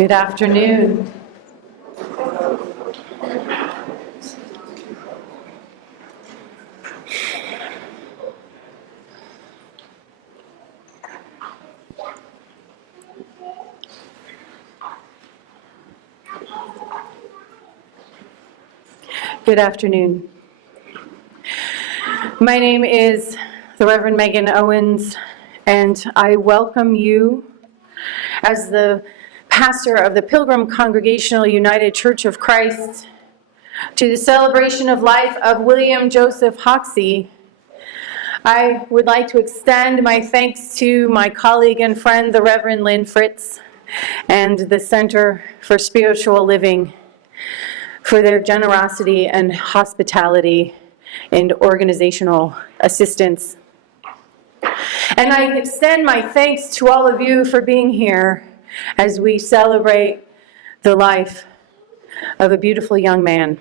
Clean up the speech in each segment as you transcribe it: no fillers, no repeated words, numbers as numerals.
Good afternoon. Good afternoon. My name is the Reverend Megan Owens, and I welcome you as the pastor of the Pilgrim Congregational United Church of Christ to the celebration of life of William Joseph Hoxie. I would like to extend my thanks to my colleague and friend, the Reverend Lynn, Fritz, and the Center for Spiritual Living for their generosity and hospitality and organizational assistance. And I extend my thanks to all of you for being here as we celebrate the life of a beautiful young man.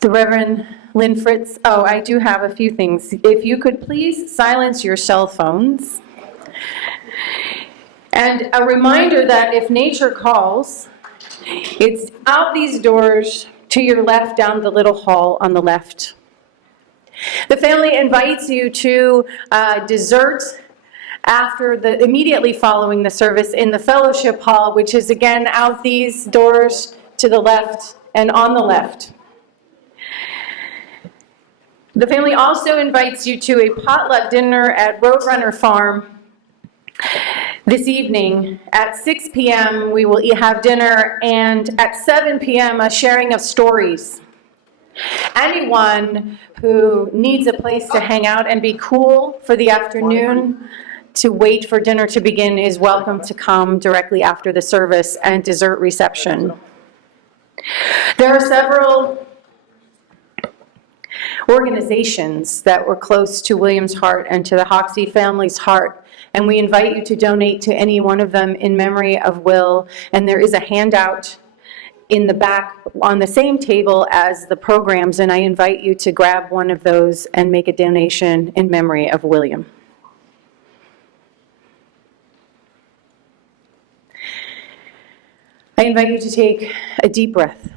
The Reverend Lynn Fritz, I do have a few things. If you could please silence your cell phones. And a reminder that if nature calls, it's out these doors to your left down the little hall on the left. The family invites you to dessert immediately following the service in the fellowship hall, which is again out these doors to the left and on the left. The family also invites you to a potluck dinner at Roadrunner Farm this evening. At 6 p.m. we will have dinner, and at 7 p.m. a sharing of stories. Anyone who needs a place to hang out and be cool for the afternoon to wait for dinner to begin is welcome to come directly after the service and dessert reception. There are several organizations that were close to William's heart and to the Hoxie family's heart, and we invite you to donate to any one of them in memory of Will. And there is a handout in the back on the same table as the programs, and I invite you to grab one of those and make a donation in memory of William. I invite you to take a deep breath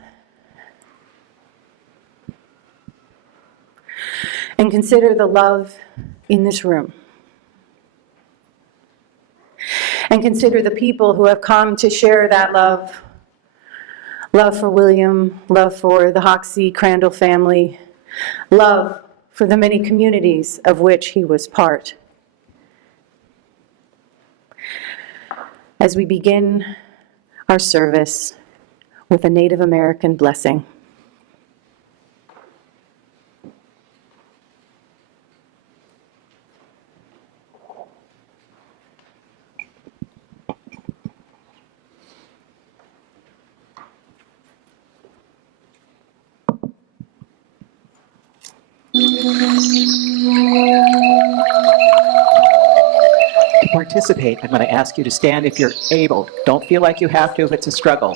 and consider the love in this room. And consider the people who have come to share that love. Love for William, love for the Hoxie Crandell family, love for the many communities of which he was part. As we begin our service with a Native American blessing. To participate, I'm going to ask you to stand if you're able. Don't feel like you have to if it's a struggle.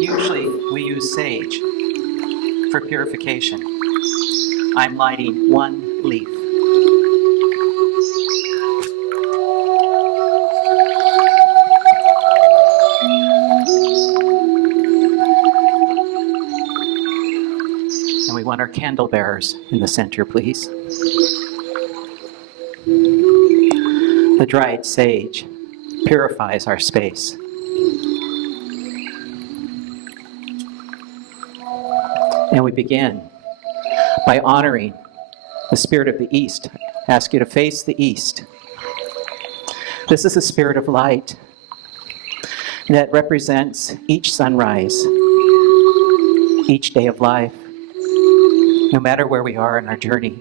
Usually we use sage for purification. I'm lighting one leaf. And we want our candle bearers in the center, please. The dried sage purifies our space. And we begin by honoring the spirit of the East. I ask you to face the East. This is the spirit of light that represents each sunrise, each day of life. No matter where we are in our journey,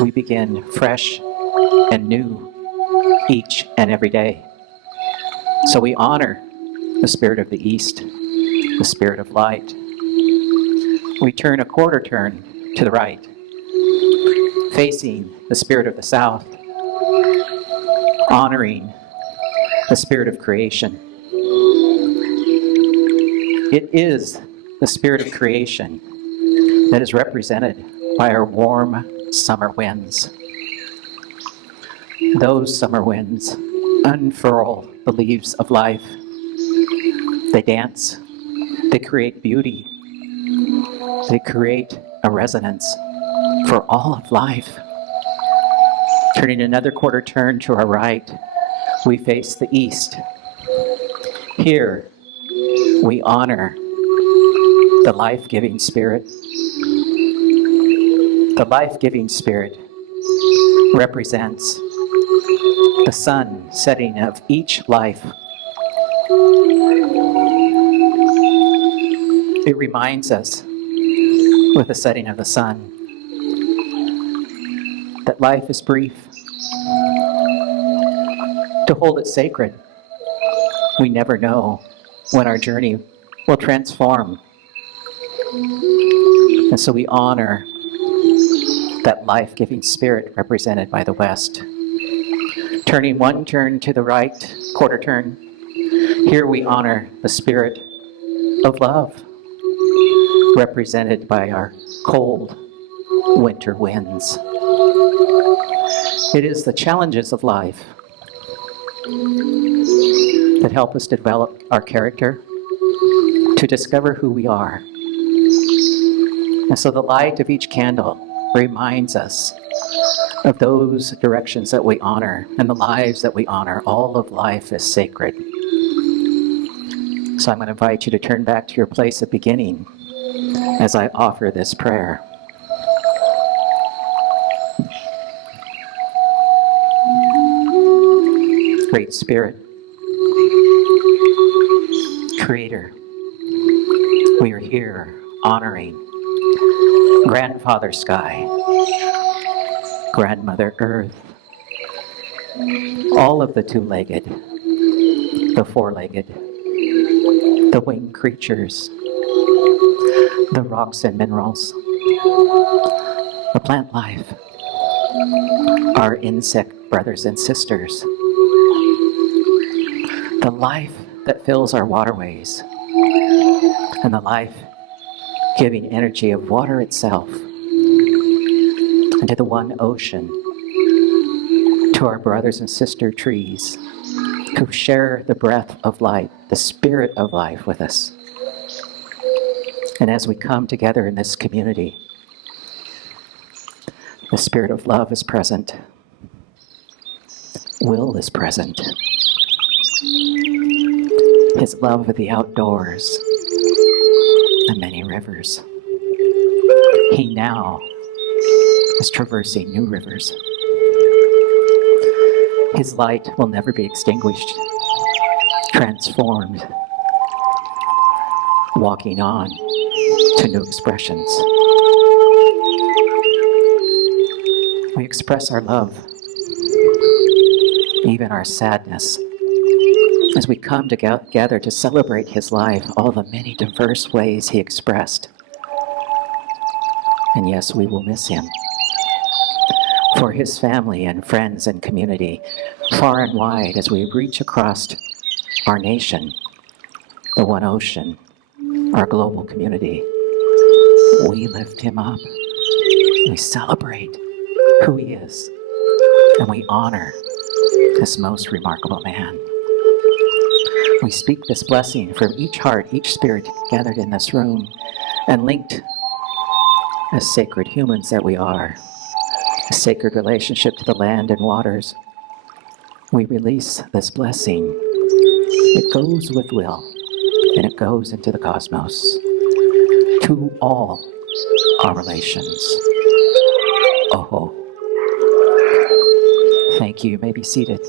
we begin fresh and new each and every day. So we honor the spirit of the East, the spirit of light. We turn a quarter turn to the right, facing the spirit of the South, honoring the spirit of creation. It is the spirit of creation that is represented by our warm summer winds. Those summer winds unfurl the leaves of life. They dance, they create beauty, they create a resonance for all of life. Turning another quarter turn to our right, we face the east. Here, we honor the life-giving spirit. The life-giving spirit represents the sun setting of each life. It reminds us, with the setting of the sun, that life is brief. To hold it sacred, we never know when our journey will transform. And so we honor that life-giving spirit represented by the West. Turning one turn to the right, quarter turn, here we honor the spirit of love, represented by our cold winter winds. It is the challenges of life that help us develop our character, to discover who we are. And so the light of each candle reminds us of those directions that we honor and the lives that we honor. All of life is sacred. So I'm going to invite you to turn back to your place of beginning as I offer this prayer. Great Spirit, Creator, we are here honoring Grandfather Sky, Grandmother Earth, all of the two-legged, the four-legged, the winged creatures, the rocks and minerals, the plant life, our insect brothers and sisters, the life that fills our waterways, and the life-giving energy of water itself, and to the one ocean, to our brothers and sister trees who share the breath of life, the spirit of life with us. And as we come together in this community, the spirit of love is present. Will is present. His love of the outdoors, the many rivers. He now is traversing new rivers. His light will never be extinguished, transformed, walking on to new expressions. We express our love, even our sadness, as we come together to celebrate his life, all the many diverse ways he expressed. And yes, we will miss him. For his family and friends and community, far and wide, as we reach across our nation, the one ocean, our global community, we lift him up. We celebrate who he is, and we honor this most remarkable man. We speak this blessing from each heart, each spirit gathered in this room, and linked as sacred humans that we are, a sacred relationship to the land and waters. We release this blessing. It goes with will, and it goes into the cosmos, to all our relations. Oh, thank you. You may be seated.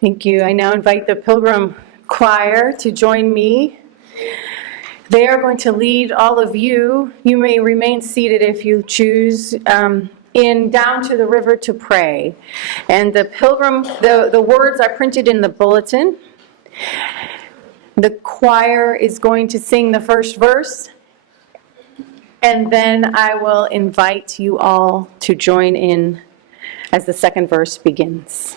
Thank you. I now invite the Pilgrim Choir to join me. They are going to lead all of you. You may remain seated if you choose, in Down to the River to Pray. And the Pilgrim, the words are printed in the bulletin. The choir is going to sing the first verse, And then I will invite you all to join in as the second verse begins.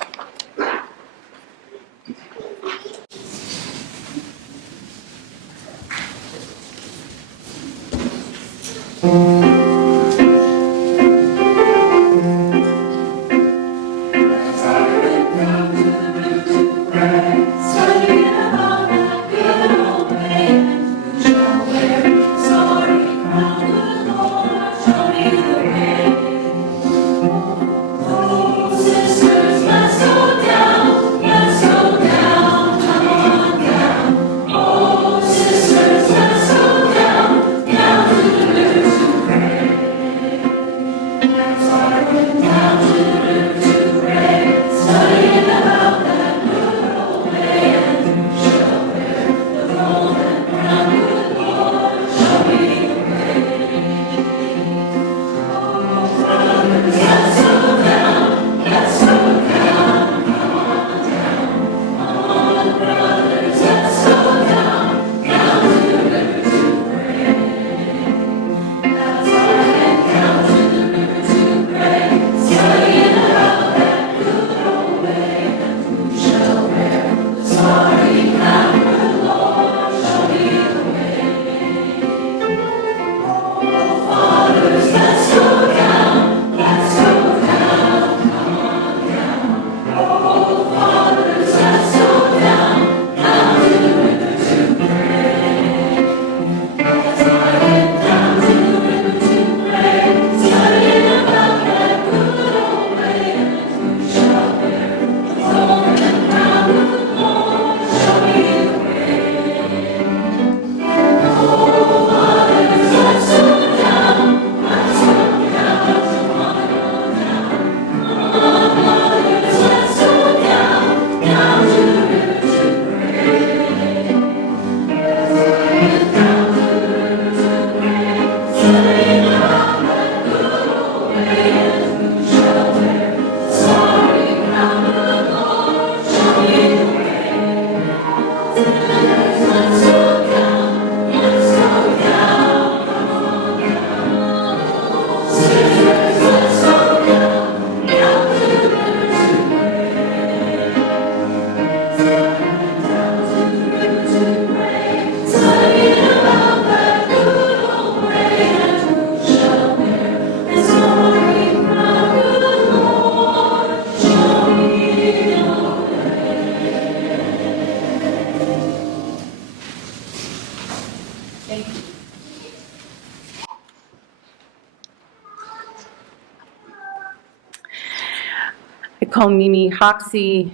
I call Mimi Hoxie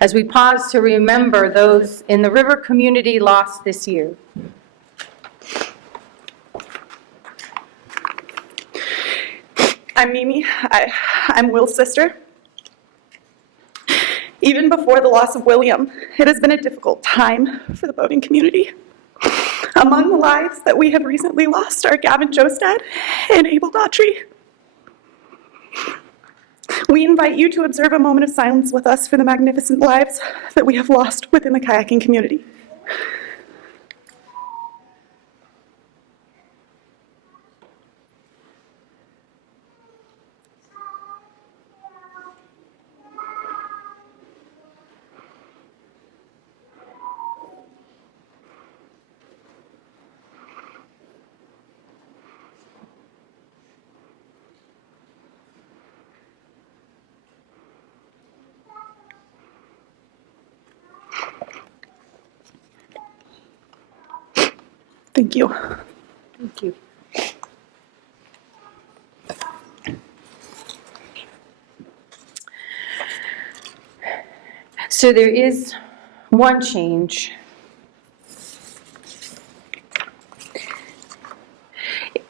as we pause to remember those in the river community lost this year. I'm Mimi. I'm Will's sister. Even before the loss of William, it has been a difficult time for the boating community. Among the lives that we have recently lost are Gavin Jostad and Abel Daughtry. We invite you to observe a moment of silence with us for the magnificent lives that we have lost within the kayaking community. Thank you. Thank you. So there is one change.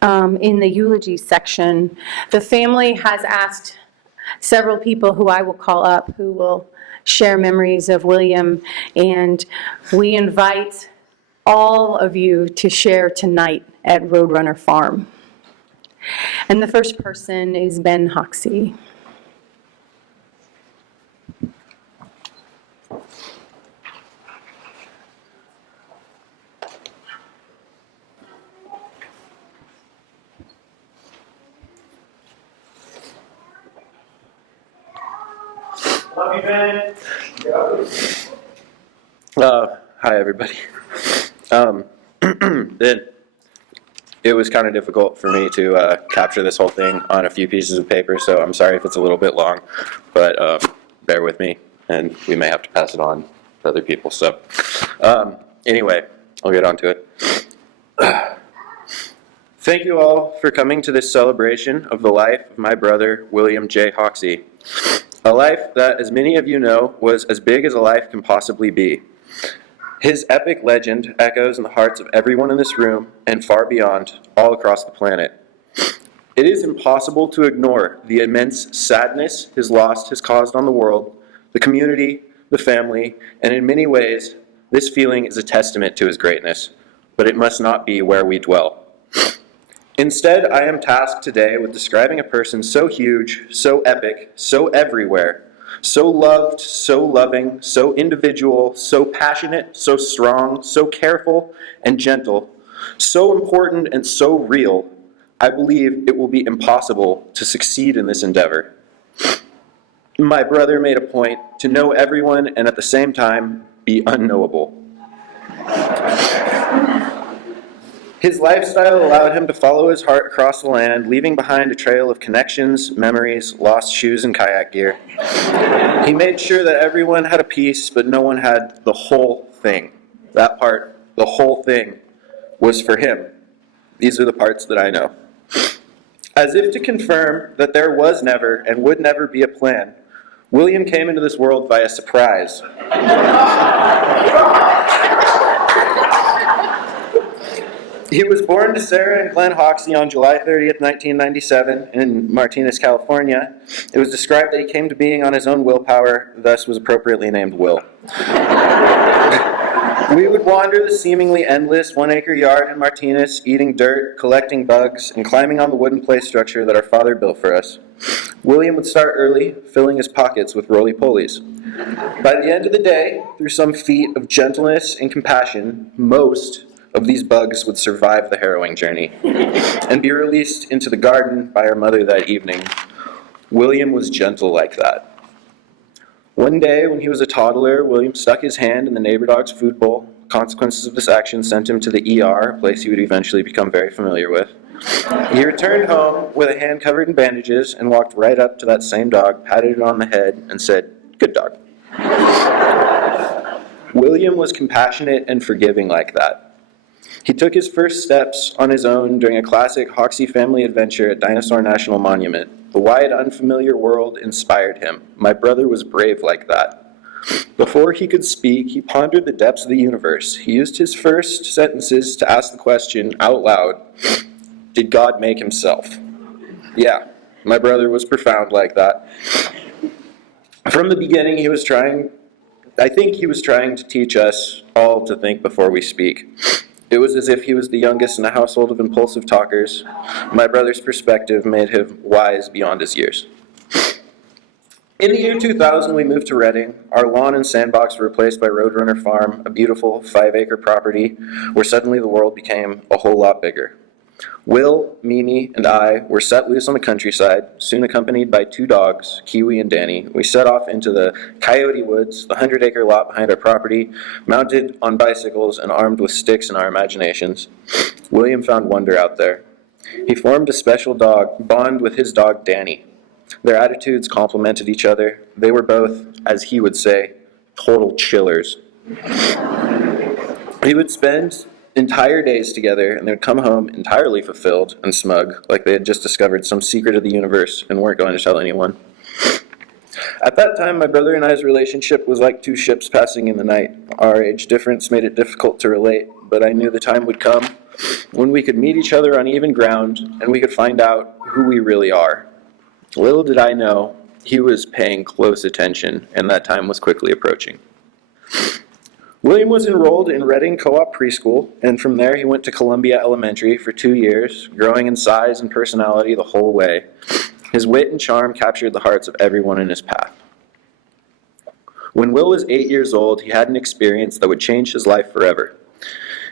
In the eulogy section, the family has asked several people who I will call up who will share memories of William, and we invite all of you to share tonight at Roadrunner Farm. And the first person is Ben Hoxie. Love you, Ben. Hi, everybody. It was kind of difficult for me to capture this whole thing on a few pieces of paper, so I'm sorry if it's a little bit long, but bear with me, and we may have to pass it on to other people. So anyway, I'll get on to it. Thank you all for coming to this celebration of the life of my brother, William J. Hoxie. A life that, as many of you know, was as big as a life can possibly be. His epic legend echoes in the hearts of everyone in this room and far beyond, all across the planet. It is impossible to ignore the immense sadness his loss has caused on the world, the community, the family, and in many ways, this feeling is a testament to his greatness, but it must not be where we dwell. Instead, I am tasked today with describing a person so huge, so epic, so everywhere, so loved, so loving, so individual, so passionate, so strong, so careful and gentle, so important and so real, I believe it will be impossible to succeed in this endeavor. My brother made a point to know everyone and at the same time be unknowable. His lifestyle allowed him to follow his heart across the land, leaving behind a trail of connections, memories, lost shoes, and kayak gear. He made sure that everyone had a piece, but no one had the whole thing. That part, the whole thing, was for him. These are the parts that I know. As if to confirm that there was never and would never be a plan, William came into this world via surprise. He was born to Sara and Glenn Hoxie on July 30th, 1997 in Martinez, California. It was described that he came to being on his own willpower, thus was appropriately named Will. We would wander the seemingly endless 1-acre yard in Martinez, eating dirt, collecting bugs, and climbing on the wooden play structure that our father built for us. William would start early, filling his pockets with roly-polies. By the end of the day, through some feat of gentleness and compassion, most of these bugs would survive the harrowing journey and be released into the garden by our mother that evening. William was gentle like that. One day, when he was a toddler, William stuck his hand in the neighbor dog's food bowl. Consequences of this action sent him to the ER, a place he would eventually become very familiar with. He returned home with a hand covered in bandages and walked right up to that same dog, patted it on the head, and said, "Good dog." William was compassionate and forgiving like that. He took his first steps on his own during a classic Hoxie family adventure at Dinosaur National Monument. The wide, unfamiliar world inspired him. My brother was brave like that. Before he could speak, he pondered the depths of the universe. He used his first sentences to ask the question out loud, did God make himself? Yeah, my brother was profound like that. From the beginning, I think he was trying to teach us all to think before we speak. It was as if he was the youngest in a household of impulsive talkers. My brother's perspective made him wise beyond his years. In the year 2000, we moved to Redding. Our lawn and sandbox were replaced by Roadrunner Farm, a beautiful 5-acre property where suddenly the world became a whole lot bigger. Will, Mimi, and I were set loose on the countryside, soon accompanied by 2 dogs, Kiwi and Danny. We set off into the Coyote Woods, the 100-acre lot behind our property, mounted on bicycles and armed with sticks in our imaginations. William found wonder out there. He formed a special bond with his dog, Danny. Their attitudes complemented each other. They were both, as he would say, total chillers. He would spend entire days together, and they would come home entirely fulfilled and smug, like they had just discovered some secret of the universe and weren't going to tell anyone. At that time, my brother and I's relationship was like 2 ships passing in the night. Our age difference made it difficult to relate, but I knew the time would come when we could meet each other on even ground, and we could find out who we really are. Little did I know, he was paying close attention, and that time was quickly approaching. William was enrolled in Redding Co-op Preschool, and from there he went to Columbia Elementary for 2 years, growing in size and personality the whole way. His wit and charm captured the hearts of everyone in his path. When Will was 8 years old, he had an experience that would change his life forever.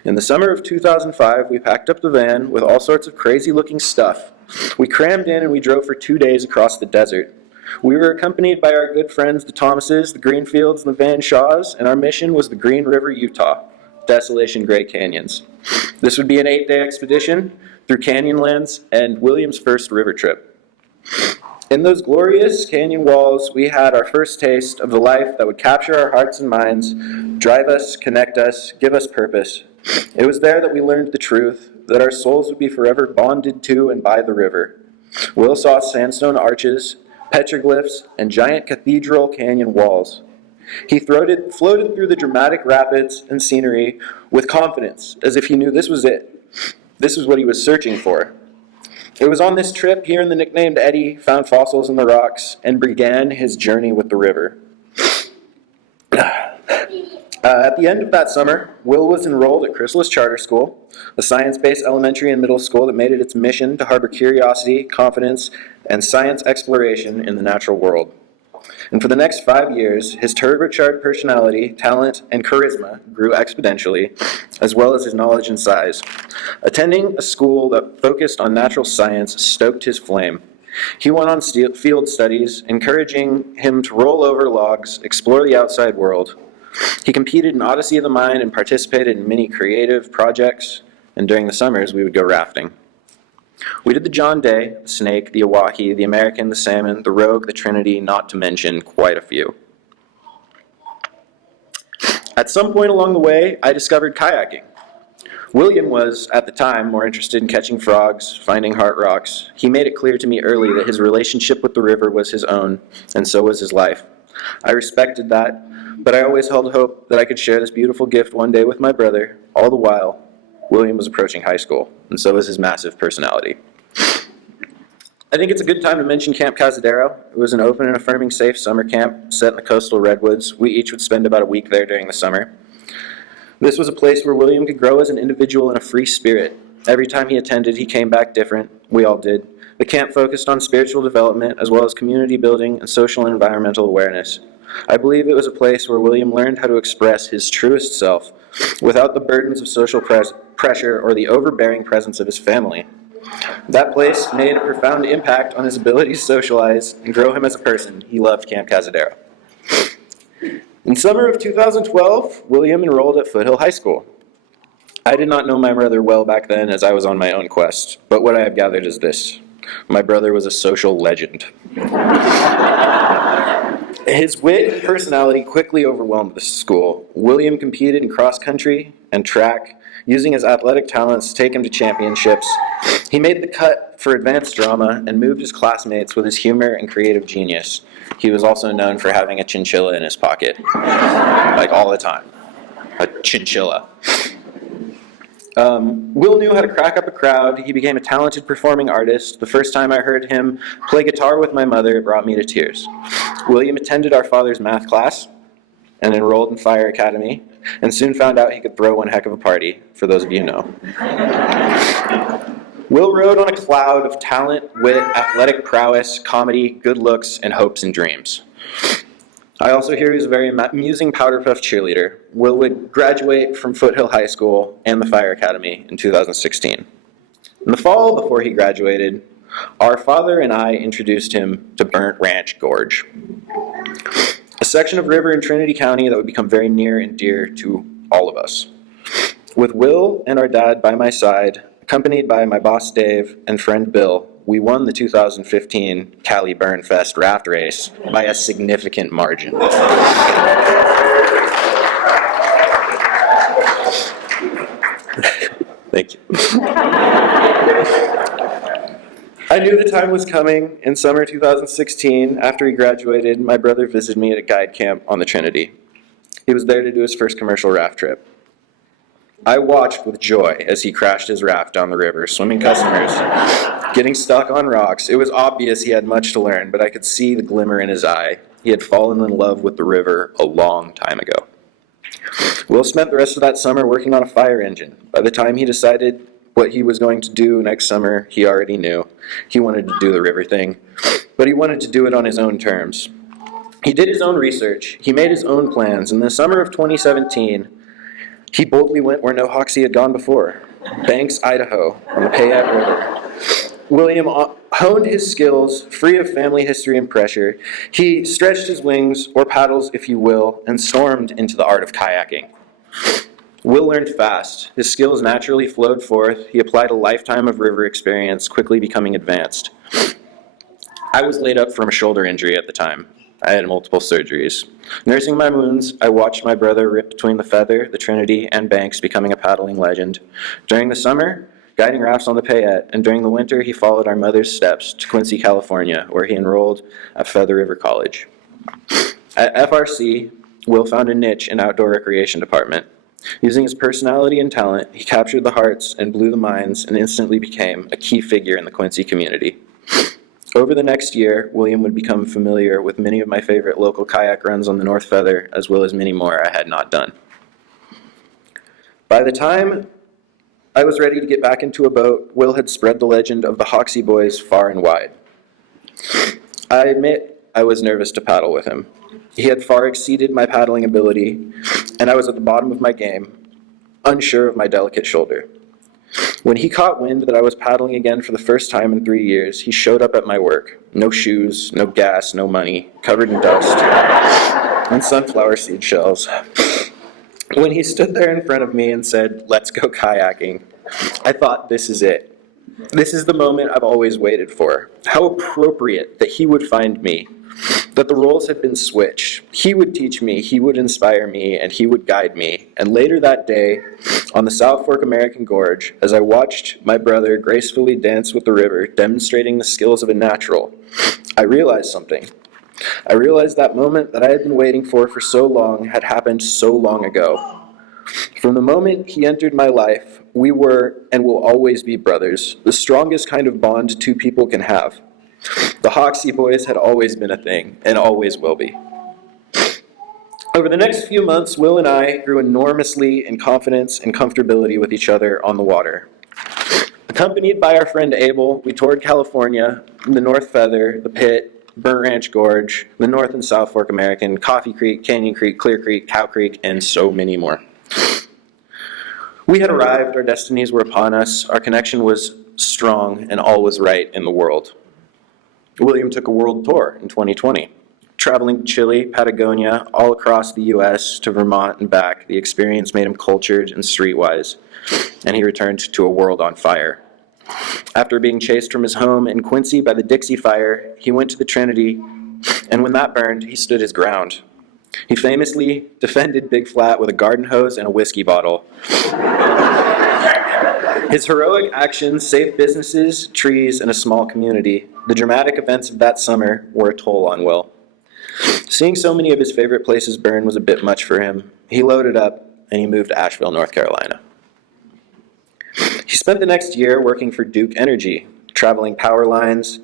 In the summer of 2005, we packed up the van with all sorts of crazy-looking stuff. We crammed in and we drove for 2 days across the desert. We were accompanied by our good friends, the Thomases, the Greenfields, and the Van Shaws, and our mission was the Green River, Utah, Desolation Gray Canyons. This would be an 8-day expedition through Canyonlands and William's first river trip. In those glorious canyon walls, we had our first taste of the life that would capture our hearts and minds, drive us, connect us, give us purpose. It was there that we learned the truth, that our souls would be forever bonded to and by the river. Will saw sandstone arches, petroglyphs, and giant cathedral canyon walls. He floated through the dramatic rapids and scenery with confidence, as if he knew this was it. This was what he was searching for. It was on this trip he and the nicknamed Eddie found fossils in the rocks and began his journey with the river. At the end of that summer, Will was enrolled at Chrysalis Charter School, a science-based elementary and middle school that made it its mission to harbor curiosity, confidence, and science exploration in the natural world. And for the next 5 years, his turbocharged personality, talent, and charisma grew exponentially, as well as his knowledge and size. Attending a school that focused on natural science stoked his flame. He went on field studies, encouraging him to roll over logs, explore the outside world. He competed in Odyssey of the Mind and participated in many creative projects, and during the summers, we would go rafting. We did the John Day, the Snake, the Oahe, the American, the Salmon, the Rogue, the Trinity, not to mention quite a few. At some point along the way, I discovered kayaking. William was, at the time, more interested in catching frogs, finding heart rocks. He made it clear to me early that his relationship with the river was his own, and so was his life. I respected that, but I always held hope that I could share this beautiful gift one day with my brother. All the while, William was approaching high school, and so was his massive personality. I think it's a good time to mention Camp Cazadero. It was an open and affirming safe summer camp set in the coastal redwoods. We each would spend about a week there during the summer. This was a place where William could grow as an individual in a free spirit. Every time he attended, he came back different. We all did. The camp focused on spiritual development as well as community building and social and environmental awareness. I believe it was a place where William learned how to express his truest self without the burdens of social pressure or the overbearing presence of his family. That place made a profound impact on his ability to socialize and grow him as a person. He loved Camp Cazadero. In summer of 2012, William enrolled at Foothill High School. I did not know my brother well back then as I was on my own quest, but what I have gathered is this. My brother was a social legend. His wit and personality quickly overwhelmed the school. William competed in cross country and track, using his athletic talents to take him to championships. He made the cut for advanced drama and moved his classmates with his humor and creative genius. He was also known for having a chinchilla in his pocket, like all the time. A chinchilla. Will knew how to crack up a crowd. He became a talented performing artist. The first time I heard him play guitar with my mother, it brought me to tears. William attended our father's math class and enrolled in Fire Academy, and soon found out he could throw one heck of a party, for those of you who know. Will rode on a cloud of talent, wit, athletic prowess, comedy, good looks, and hopes and dreams. I also hear he was a very amusing Powder Puff cheerleader. Will would graduate from Foothill High School and the Fire Academy in 2016. In the fall, before he graduated, our father and I introduced him to Burnt Ranch Gorge, a section of river in Trinity County that would become very near and dear to all of us. With Will and our dad by my side, accompanied by my boss Dave and friend Bill, we won the 2015 Cali Burn Fest raft race by a significant margin. Thank you. I knew the time was coming. In summer 2016, after he graduated, my brother visited me at a guide camp on the Trinity. He was there to do his first commercial raft trip. I watched with joy as he crashed his raft down the river, swimming customers, getting stuck on rocks. It was obvious he had much to learn, but I could see the glimmer in his eye. He had fallen in love with the river a long time ago. Will spent the rest of that summer working on a fire engine. By the time he decided what he was going to do next summer, he already knew. He wanted to do the river thing, but he wanted to do it on his own terms. He did his own research. He made his own plans. In the summer of 2017, he boldly went where no Hoxie had gone before, Banks, Idaho, on the Payette River. William honed his skills, free of family history and pressure. He stretched his wings, or paddles if you will, and stormed into the art of kayaking. Will learned fast. His skills naturally flowed forth. He applied a lifetime of river experience, quickly becoming advanced. I was laid up from a shoulder injury at the time. I had multiple surgeries. Nursing my wounds, I watched my brother rip between the Feather, the Trinity, and Banks, becoming a paddling legend. During the summer, guiding rafts on the Payette, and during the winter, he followed our mother's steps to Quincy, California, where he enrolled at Feather River College. At FRC, Will found a niche in outdoor recreation department. Using his personality and talent, he captured the hearts and blew the minds and instantly became a key figure in the Quincy community. Over the next year, William would become familiar with many of my favorite local kayak runs on the North Feather, as well as many more I had not done. By the time I was ready to get back into a boat, Will had spread the legend of the Hoxie boys far and wide. I admit I was nervous to paddle with him. He had far exceeded my paddling ability, and I was at the bottom of my game, unsure of my delicate shoulder. When he caught wind that I was paddling again for the first time in 3 years, he showed up at my work. No shoes, no gas, no money, covered in dust and sunflower seed shells. When he stood there in front of me and said, "Let's go kayaking," I thought, this is it. This is the moment I've always waited for. How appropriate that he would find me, that the roles had been switched. He would teach me, he would inspire me, and he would guide me. And later that day, on the South Fork American Gorge, as I watched my brother gracefully dance with the river, demonstrating the skills of a natural, I realized something. I realized that moment that I had been waiting for so long had happened so long ago. From the moment he entered my life, we were and will always be brothers, the strongest kind of bond two people can have. The Hoxie boys had always been a thing, and always will be. Over the next few months, Will and I grew enormously in confidence and comfortability with each other on the water. Accompanied by our friend Abel, we toured California, the North Feather, the Pit, Burnt Ranch Gorge, the North and South Fork American, Coffee Creek, Canyon Creek, Clear Creek, Cow Creek, and so many more. We had arrived, our destinies were upon us, our connection was strong, and all was right in the world. William took a world tour in 2020, traveling to Chile, Patagonia, all across the U.S. to Vermont and back. The experience made him cultured and streetwise, and he returned to a world on fire. After being chased from his home in Quincy by the Dixie Fire, he went to the Trinity, and when that burned, he stood his ground. He famously defended Big Flat with a garden hose and a whiskey bottle. His heroic actions saved businesses, trees, and a small community. The dramatic events of that summer were a toll on Will. Seeing so many of his favorite places burn was a bit much for him. He loaded up, and he moved to Asheville, North Carolina. He spent the next year working for Duke Energy, traveling power lines.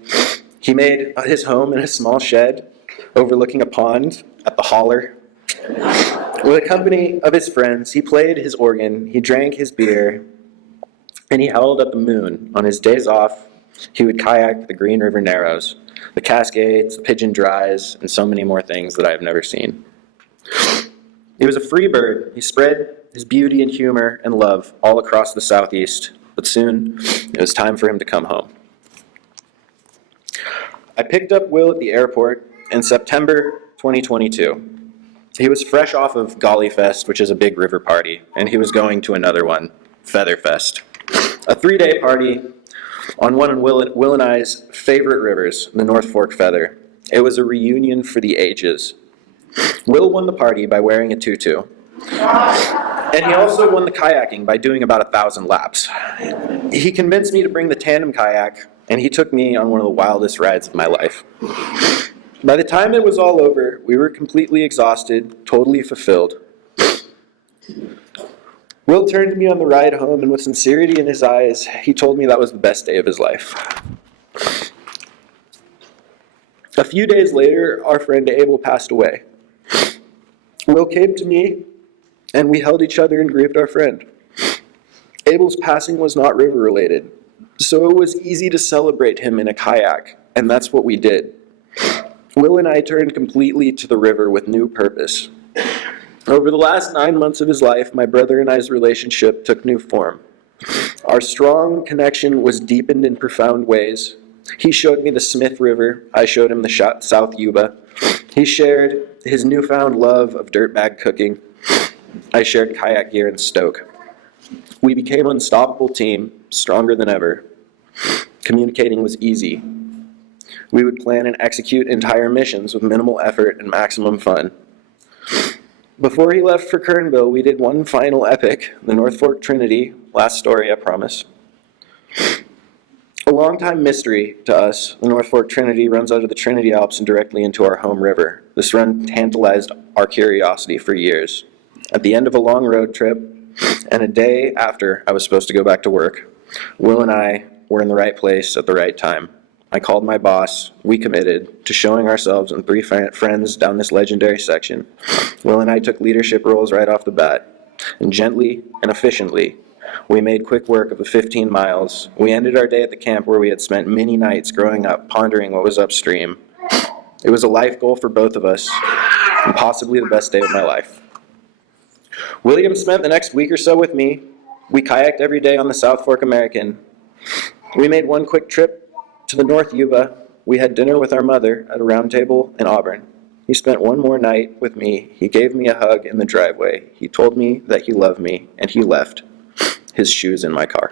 He made his home in a small shed overlooking a pond at the Holler. With a company of his friends, he played his organ, he drank his beer, and he howled at the moon. On his days off, he would kayak the Green River Narrows, the Cascades, the Pigeon Dries, and so many more things that I have never seen. He was a free bird. He spread his beauty and humor and love all across the Southeast, but soon it was time for him to come home. I picked up Will at the airport in September 2022. He was fresh off of Golly Fest, which is a big river party, and he was going to another one, Feather Fest, a 3-day party on one of Will and I's favorite rivers, the North Fork Feather. It was a reunion for the ages. Will won the party by wearing a tutu, and he also won the kayaking by doing about 1,000 laps. He convinced me to bring the tandem kayak, and he took me on one of the wildest rides of my life. By the time it was all over, we were completely exhausted, totally fulfilled. Will turned to me on the ride home, and with sincerity in his eyes, he told me that was the best day of his life. A few days later, our friend Abel passed away. Will came to me, and we held each other and grieved our friend. Abel's passing was not river-related, so it was easy to celebrate him in a kayak, and that's what we did. Will and I turned completely to the river with new purpose. Over the last 9 months of his life, my brother and I's relationship took new form. Our strong connection was deepened in profound ways. He showed me the Smith River. I showed him the South Yuba. He shared his newfound love of dirtbag cooking. I shared kayak gear in Stoke. We became an unstoppable team, stronger than ever. Communicating was easy. We would plan and execute entire missions with minimal effort and maximum fun. Before he left for Kernville, we did one final epic, the North Fork Trinity. Last story, I promise. A long-time mystery to us, the North Fork Trinity runs out of the Trinity Alps and directly into our home river. This run tantalized our curiosity for years. At the end of a long road trip, and a day after I was supposed to go back to work, Will and I were in the right place at the right time. I called my boss. We committed to showing ourselves and 3 friends down this legendary section. Will and I took leadership roles right off the bat, and gently and efficiently, we made quick work of the 15 miles. We ended our day at the camp where we had spent many nights growing up, pondering what was upstream. It was a life goal for both of us, and possibly the best day of my life. William spent the next week or so with me. We kayaked every day on the South Fork American. We made one quick trip to the North Yuba. We had dinner with our mother at a round table in Auburn. He spent one more night with me. He gave me a hug in the driveway. He told me that he loved me, and he left his shoes in my car.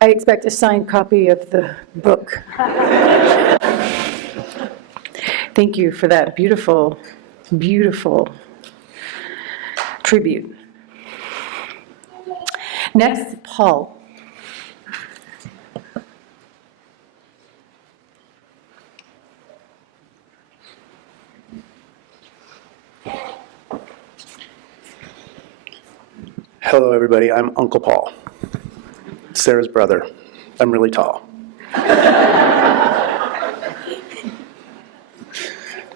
I expect a signed copy of the book. Thank you for that beautiful, beautiful tribute. Next, Paul. Hello, everybody. I'm Uncle Paul, Sarah's brother. I'm really tall.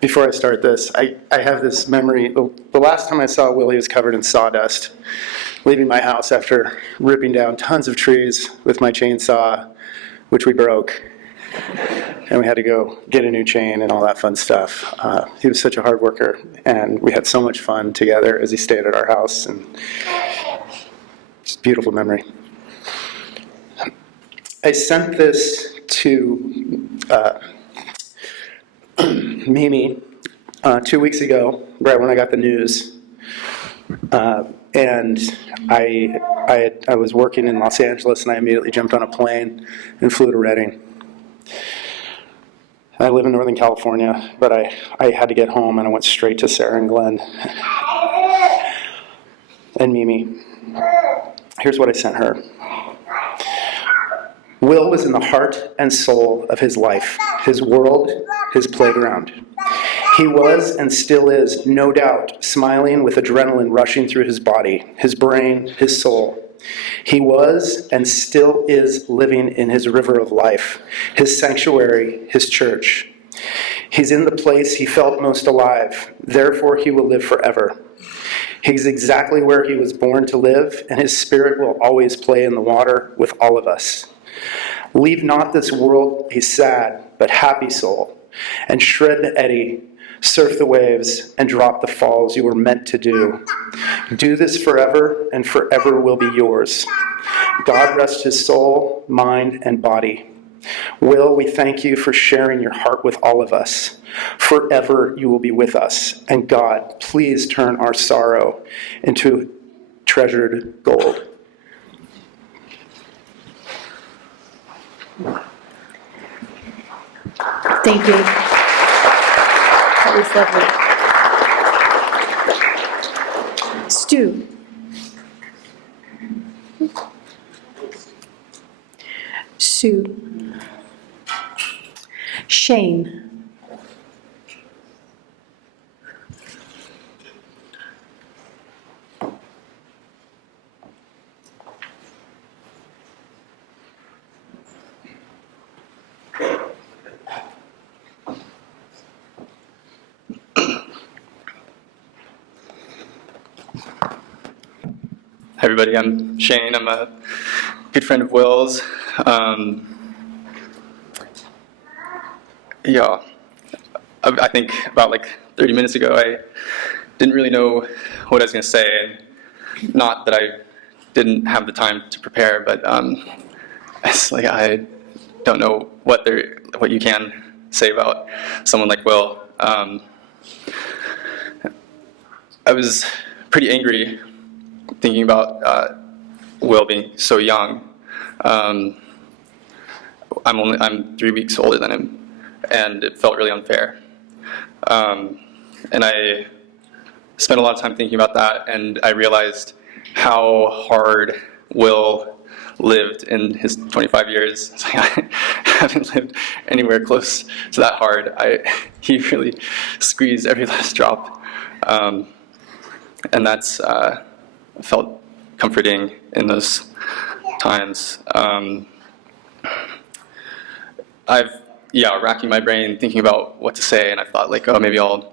Before I start this, I have this memory. The last time I saw Willie was covered in sawdust, leaving my house after ripping down tons of trees with my chainsaw, which we broke. And we had to go get a new chain and all that fun stuff. He was such a hard worker, and we had so much fun together as he stayed at our house. And just a beautiful memory. I sent this to Mimi 2 weeks ago, right when I got the news. And I was working in Los Angeles, and I immediately jumped on a plane and flew to Redding. I live in Northern California, but I had to get home, and I went straight to Sara and Glenn and Mimi. Here's what I sent her. Will was in the heart and soul of his life, his world, his playground. He was and still is, no doubt, smiling with adrenaline rushing through his body, his brain, his soul. He was and still is living in his river of life, his sanctuary, his church. He's in the place he felt most alive, therefore he will live forever. He's exactly where he was born to live, and his spirit will always play in the water with all of us. Leave not this world a sad but happy soul, and shred the eddy, surf the waves, and drop the falls you were meant to do. Do this forever, and forever will be yours. God rest his soul, mind, and body. Will, we thank you for sharing your heart with all of us. Forever you will be with us. And God, please turn our sorrow into treasured gold. Thank you. That was lovely. Stu. Sue. Shane. everybody. I'm Shane. I'm a good friend of Will's. Yeah, I think about like 30 minutes ago, I didn't really know what I was going to say. And not that I didn't have the time to prepare, but it's like I don't know what you can say about someone like Will. I was pretty angry thinking about Will being so young. I'm 3 weeks older than him, and it felt really unfair. And I spent a lot of time thinking about that, and I realized how hard Will lived in his 25 years. It's like, I haven't lived anywhere close to that hard. He really squeezed every last drop. And that's felt comforting in those times. Racking my brain thinking about what to say, and I thought like, oh, maybe I'll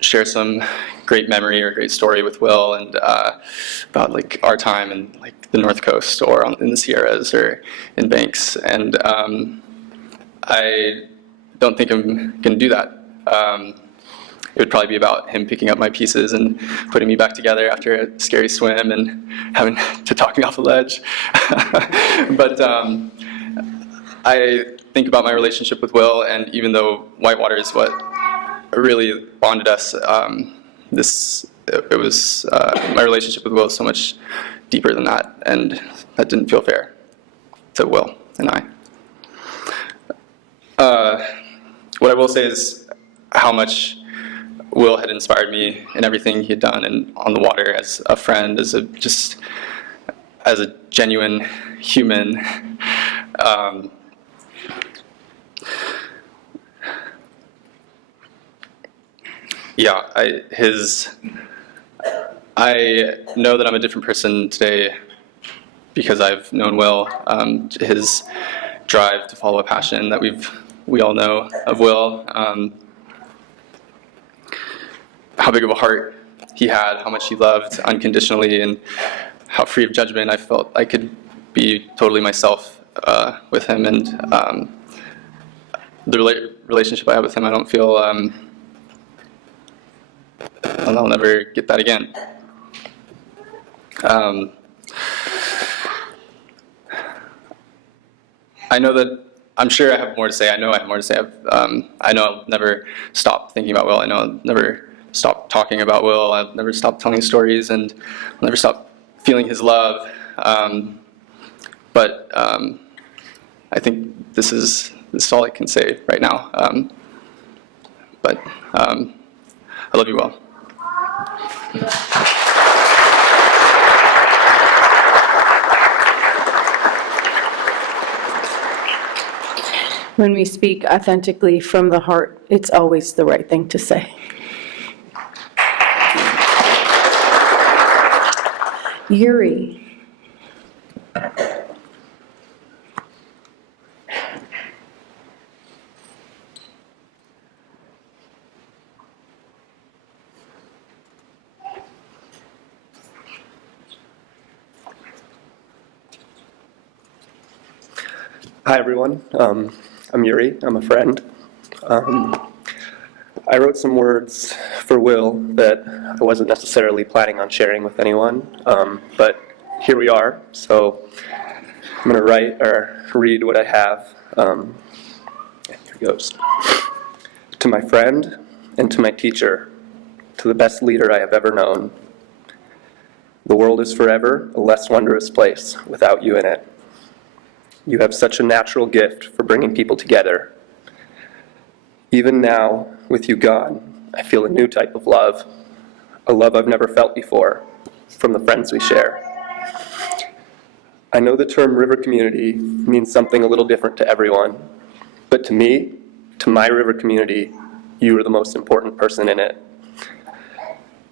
share some great memory or great story with Will, and about like our time in like the North Coast or in the Sierras or in Banks, and I don't think I'm going to do that. It would probably be about him picking up my pieces and putting me back together after a scary swim and having to talk me off the ledge. But I think about my relationship with Will, and even though whitewater is what really bonded us, my relationship with Will is so much deeper than that, and that didn't feel fair to Will and I. What I will say is how much Will had inspired me in everything he had done and on the water, as a friend, as a genuine human. I know that I'm a different person today because I've known Will. His drive to follow a passion that we all know of Will. How big of a heart he had, how much he loved unconditionally, and how free of judgment I felt I could be totally myself with him. And the relationship I have with him, I don't feel I'll never get that again. I'm sure I have more to say. I know I have more to say. I know I'll never stop thinking about Will. I know I'll never stop talking about Will. I'll never stop telling stories, and I'll never stop feeling his love. But I think this is all I can say right now. But I love you, Will. When we speak authentically from the heart, it's always the right thing to say. Yuri. Hi, everyone. I'm Yuri. I'm a friend. I wrote some words for Will that I wasn't necessarily planning on sharing with anyone, but here we are. So I'm going to read what I have. Here it goes. To my friend and to my teacher, to the best leader I have ever known. The world is forever a less wondrous place without you in it. You have such a natural gift for bringing people together. Even now, with you gone, I feel a new type of love, a love I've never felt before, from the friends we share. I know the term river community means something a little different to everyone, but to me, to my river community, you are the most important person in it.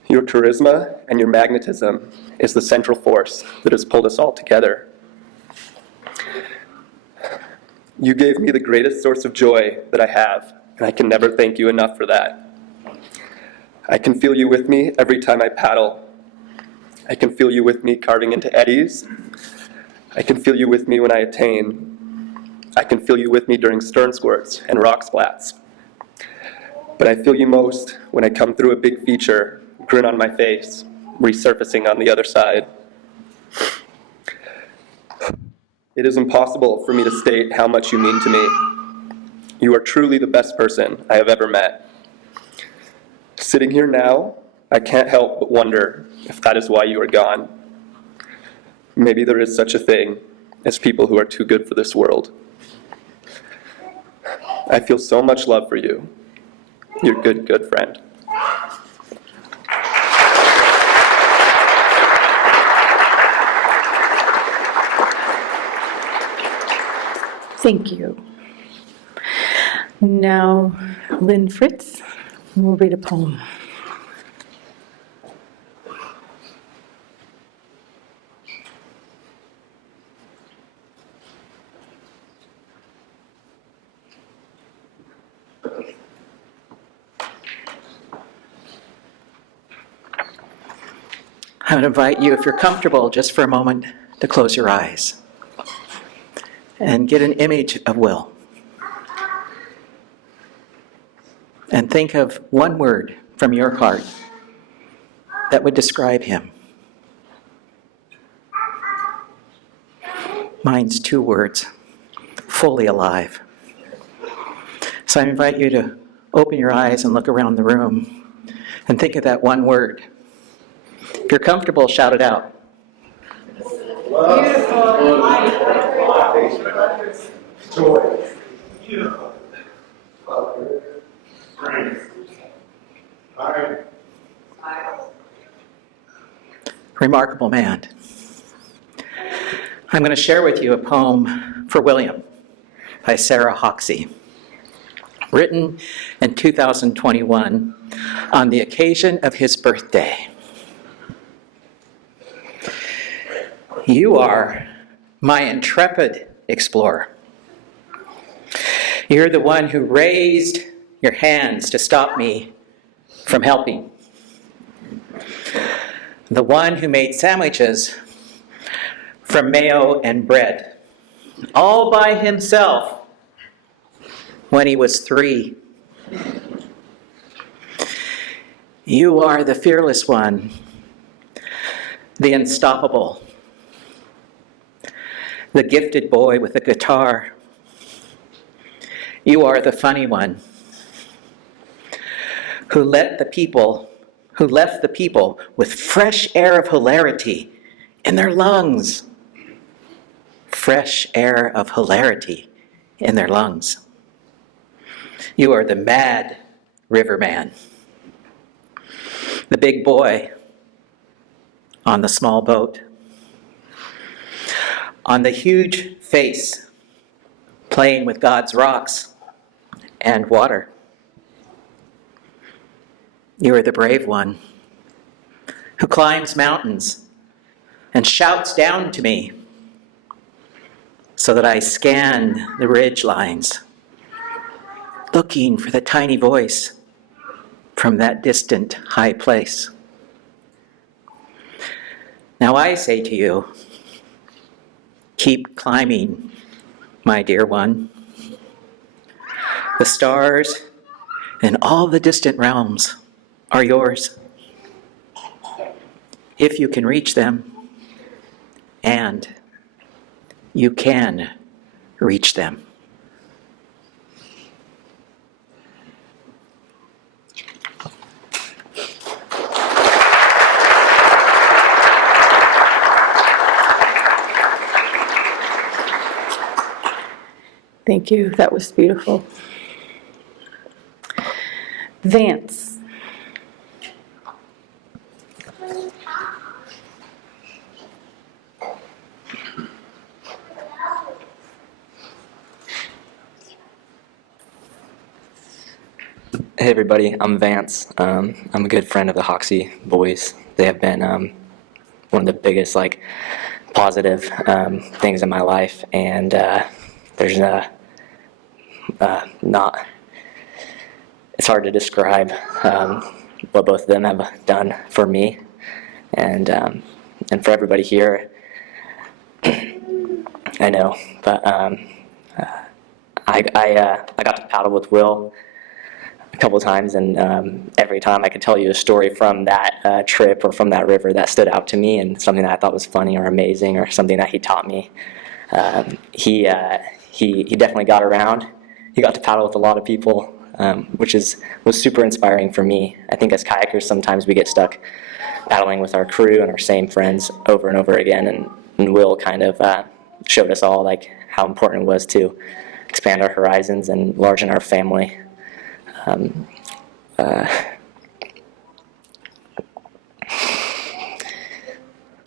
Your charisma and your magnetism is the central force that has pulled us all together. You gave me the greatest source of joy that I have, and I can never thank you enough for that. I can feel you with me every time I paddle. I can feel you with me carving into eddies. I can feel you with me when I attain. I can feel you with me during stern squirts and rock splats. But I feel you most when I come through a big feature, grin on my face, resurfacing on the other side. It is impossible for me to state how much you mean to me. You are truly the best person I have ever met. Sitting here now, I can't help but wonder if that is why you are gone. Maybe there is such a thing as people who are too good for this world. I feel so much love for you. Your good friend. Thank you. Now, Lynn Fritz will read a poem. I would invite you, if you're comfortable, just for a moment, to close your eyes and get an image of Will. And think of one word from your heart that would describe him. Mine's 2 words: fully alive. So I invite you to open your eyes and look around the room and think of that one word. If you're comfortable, shout it out. Remarkable man. I'm going to share with you a poem for William by Sara Hoxie, written in 2021 on the occasion of his birthday. You are my intrepid explorer. You're the one who raised your hands to stop me from helping. The one who made sandwiches from mayo and bread, all by himself when he was 3. You are the fearless one, the unstoppable, the gifted boy with a guitar. You are the funny one who left the people with fresh air of hilarity in their lungs. Fresh air of hilarity in their lungs. You are the mad riverman, the big boy on the small boat, on the huge face playing with God's rocks and water. You are the brave one who climbs mountains and shouts down to me so that I scan the ridge lines, looking for the tiny voice from that distant high place. Now I say to you, keep climbing, my dear one. The stars and all the distant realms are yours, if you can reach them, and you can reach them. Thank you. That was beautiful. Vance. Hey everybody, I'm Vance. I'm a good friend of the Hoxie boys. They have been one of the biggest positive things in my life, and there's not. It's hard to describe what both of them have done for me, and and for everybody here. I know, but I got to paddle with Will a couple times, and every time I could tell you a story from that trip or from that river that stood out to me, and something that I thought was funny or amazing or something that he taught me. He definitely got around. He got to paddle with a lot of people, which was super inspiring for me. I think as kayakers sometimes we get stuck paddling with our crew and our same friends over and over again, and Will kind of showed us all like how important it was to expand our horizons and enlarge our family.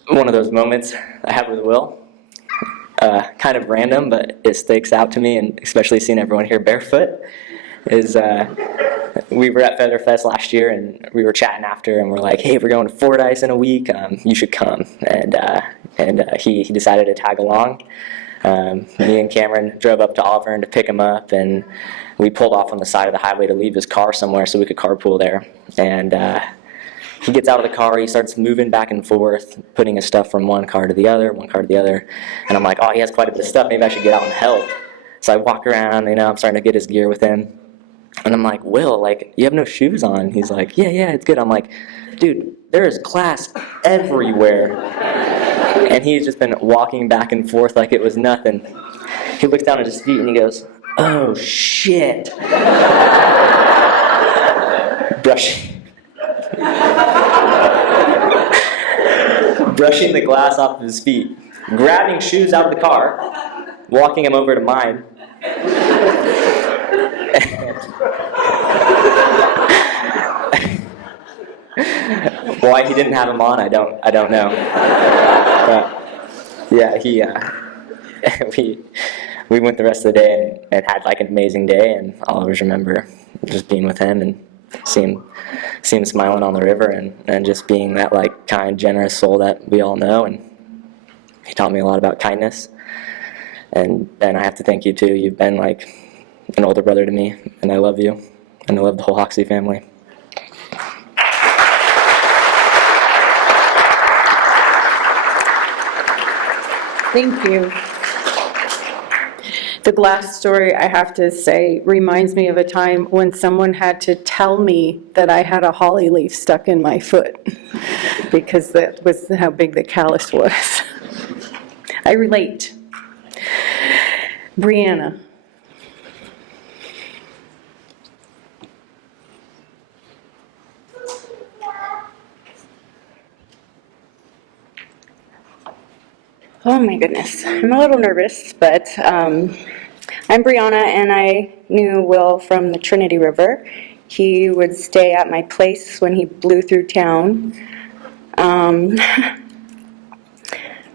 One of those moments I have with Will, kind of random, but it sticks out to me, and especially seeing everyone here barefoot, is we were at Featherfest last year, and we were chatting after, and we're like, hey, we're going to Fordyce in a week, you should come. And he decided to tag along. Me and Cameron drove up to Auburn to pick him up, and we pulled off on the side of the highway to leave his car somewhere so we could carpool there. And he gets out of the car, he starts moving back and forth, putting his stuff from one car to the other, and I'm like, oh, he has quite a bit of stuff, maybe I should get out and help. So I walk around, I'm starting to get his gear with him, and I'm like, Will, like, you have no shoes on? He's like, yeah, it's good. I'm like, dude, there is glass everywhere. And he's just been walking back and forth like it was nothing. He looks down at his feet and he goes, oh, shit. Brushing the glass off of his feet, grabbing shoes out of the car, walking him over to mine. Why he didn't have them on, I don't know. But yeah, we went the rest of the day and had like an amazing day, and I'll always remember just being with him and seeing him smiling on the river and just being that like kind, generous soul that we all know. And he taught me a lot about kindness. And Ben, I have to thank you too. You've been like an older brother to me, and I love you, and I love the whole Hoxie family. Thank you. The glass story, I have to say, reminds me of a time when someone had to tell me that I had a holly leaf stuck in my foot, because that was how big the callus was. I relate. Brianna. Oh my goodness, I'm a little nervous, but I'm Brianna, and I knew Will from the Trinity River. He would stay at my place when he blew through town. I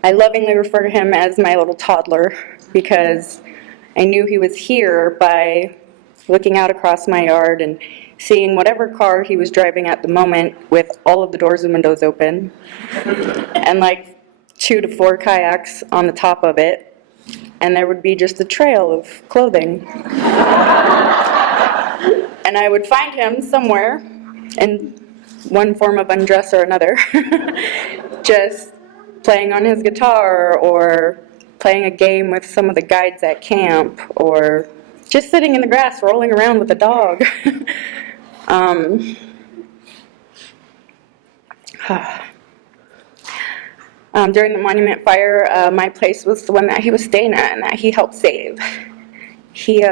lovingly refer to him as my little toddler because I knew he was here by looking out across my yard and seeing whatever car he was driving at the moment with all of the doors and windows open, and like 2 to 4 kayaks on the top of it, and there would be just a trail of clothing. And I would find him somewhere in one form of undress or another, just playing on his guitar or playing a game with some of the guides at camp, or just sitting in the grass rolling around with a dog. During the monument fire, my place was the one that he was staying at and that he helped save. He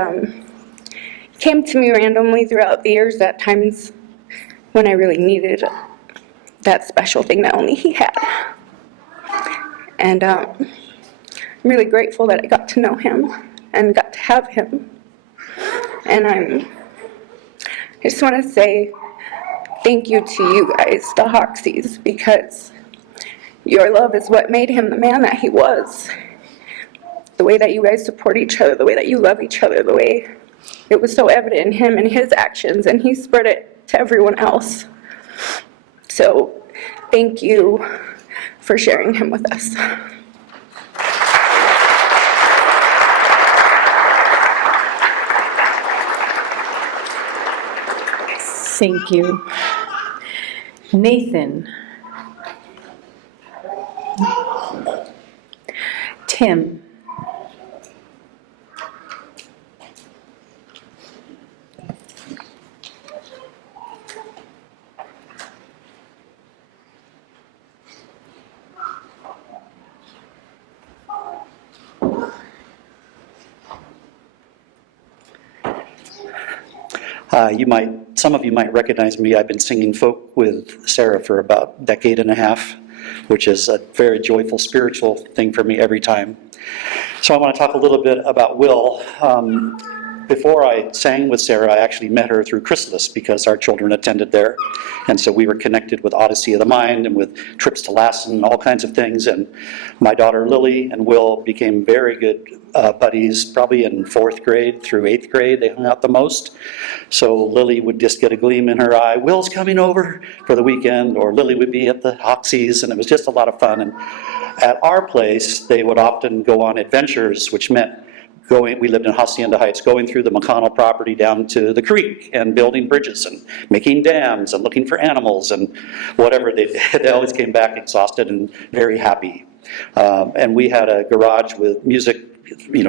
came to me randomly throughout the years at times when I really needed that special thing that only he had. And I'm really grateful that I got to know him and got to have him. And I just want to say thank you to you guys, the Hoxies, because your love is what made him the man that he was. The way that you guys support each other, the way that you love each other, the way it was so evident in him and his actions, and he spread it to everyone else. So thank you for sharing him with us. Thank you. Nathan. Tim. Some of you might recognize me. I've been singing folk with Sara for about a decade and a half, which is a very joyful spiritual thing for me every time. So I want to talk a little bit about Will. Before I sang with Sara, I actually met her through Chrysalis because our children attended there. And so we were connected with Odyssey of the Mind and with trips to Lassen and all kinds of things. And my daughter Lily and Will became very good buddies, probably in 4th grade through 8th grade. They hung out the most. So Lily would just get a gleam in her eye. Will's coming over for the weekend, or Lily would be at the Hoxies, and it was just a lot of fun. And at our place, they would often go on adventures, which meant we lived in Hacienda Heights, going through the McConnell property down to the creek and building bridges and making dams and looking for animals and whatever they did. They always came back exhausted and very happy. And we had a garage with music,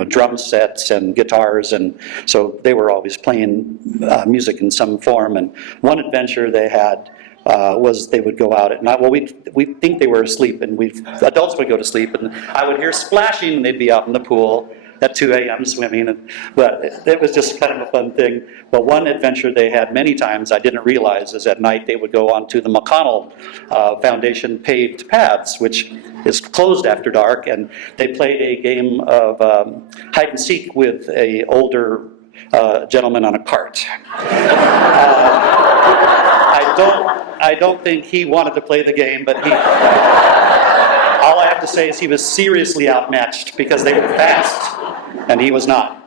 drum sets and guitars, and so they were always playing music in some form. And one adventure they had was they would go out at night. Well, we think they were asleep, and adults would go to sleep, and I would hear splashing, and they'd be out in the pool at 2 a.m. swimming, but it was just kind of a fun thing. But one adventure they had many times I didn't realize is at night they would go onto the McConnell Foundation paved paths, which is closed after dark, and they played a game of hide and seek with a older gentleman on a cart. I don't think he wanted to play the game, but all I have to say is he was seriously outmatched because they were fast and he was not.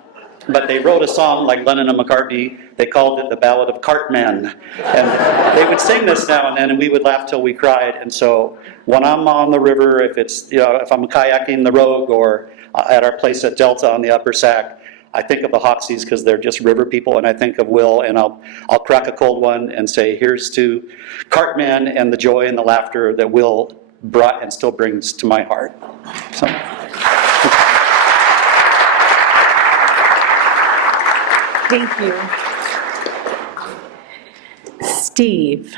But they wrote a song like Lennon and McCartney. They called it the Ballad of Cartman. And they would sing this now and then, and we would laugh till we cried. And so when I'm on the river, if I'm kayaking the Rogue or at our place at Delta on the Upper Sac, I think of the Hoxies because they're just river people, and I think of Will, and I'll crack a cold one and say, here's to Cartman and the joy and the laughter that Will brought and still brings to my heart. So. Thank you. Steve.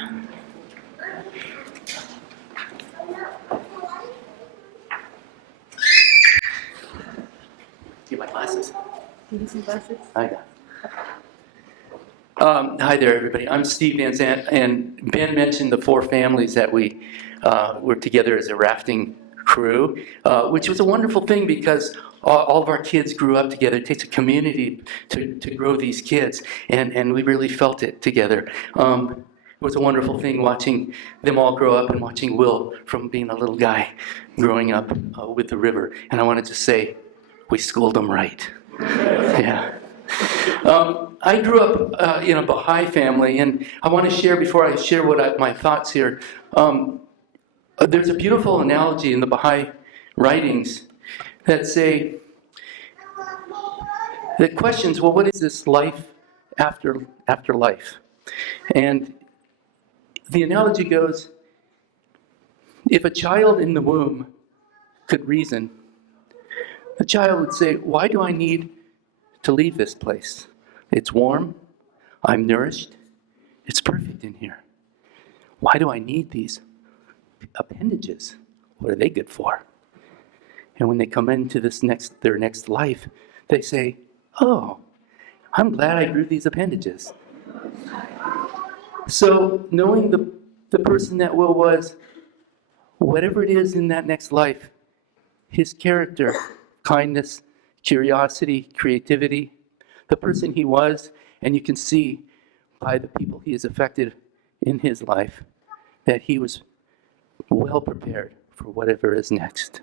Get my glasses. You need some glasses? I got it. Hi there, everybody. I'm Steve Vance, and Ben mentioned the 4 families that we were together as a rafting crew, which was a wonderful thing because all of our kids grew up together. It takes a community to grow these kids, and we really felt it together. It was a wonderful thing watching them all grow up and watching Will from being a little guy growing up with the river. And I wanted to say, we schooled him right. Yeah. I grew up in a Baha'i family, and I want to share, before I share my thoughts here, there's a beautiful analogy in the Baha'i writings that questions, well, what is this life after life? And the analogy goes, if a child in the womb could reason, the child would say, why do I need to leave this place? It's warm, I'm nourished, it's perfect in here. Why do I need these appendages? What are they good for? And when they come into their next life, they say, oh, I'm glad I grew these appendages. So knowing the person that Will was, whatever it is in that next life, his character, kindness, curiosity, creativity, the person he was, and you can see by the people he has affected in his life that he was well prepared for whatever is next.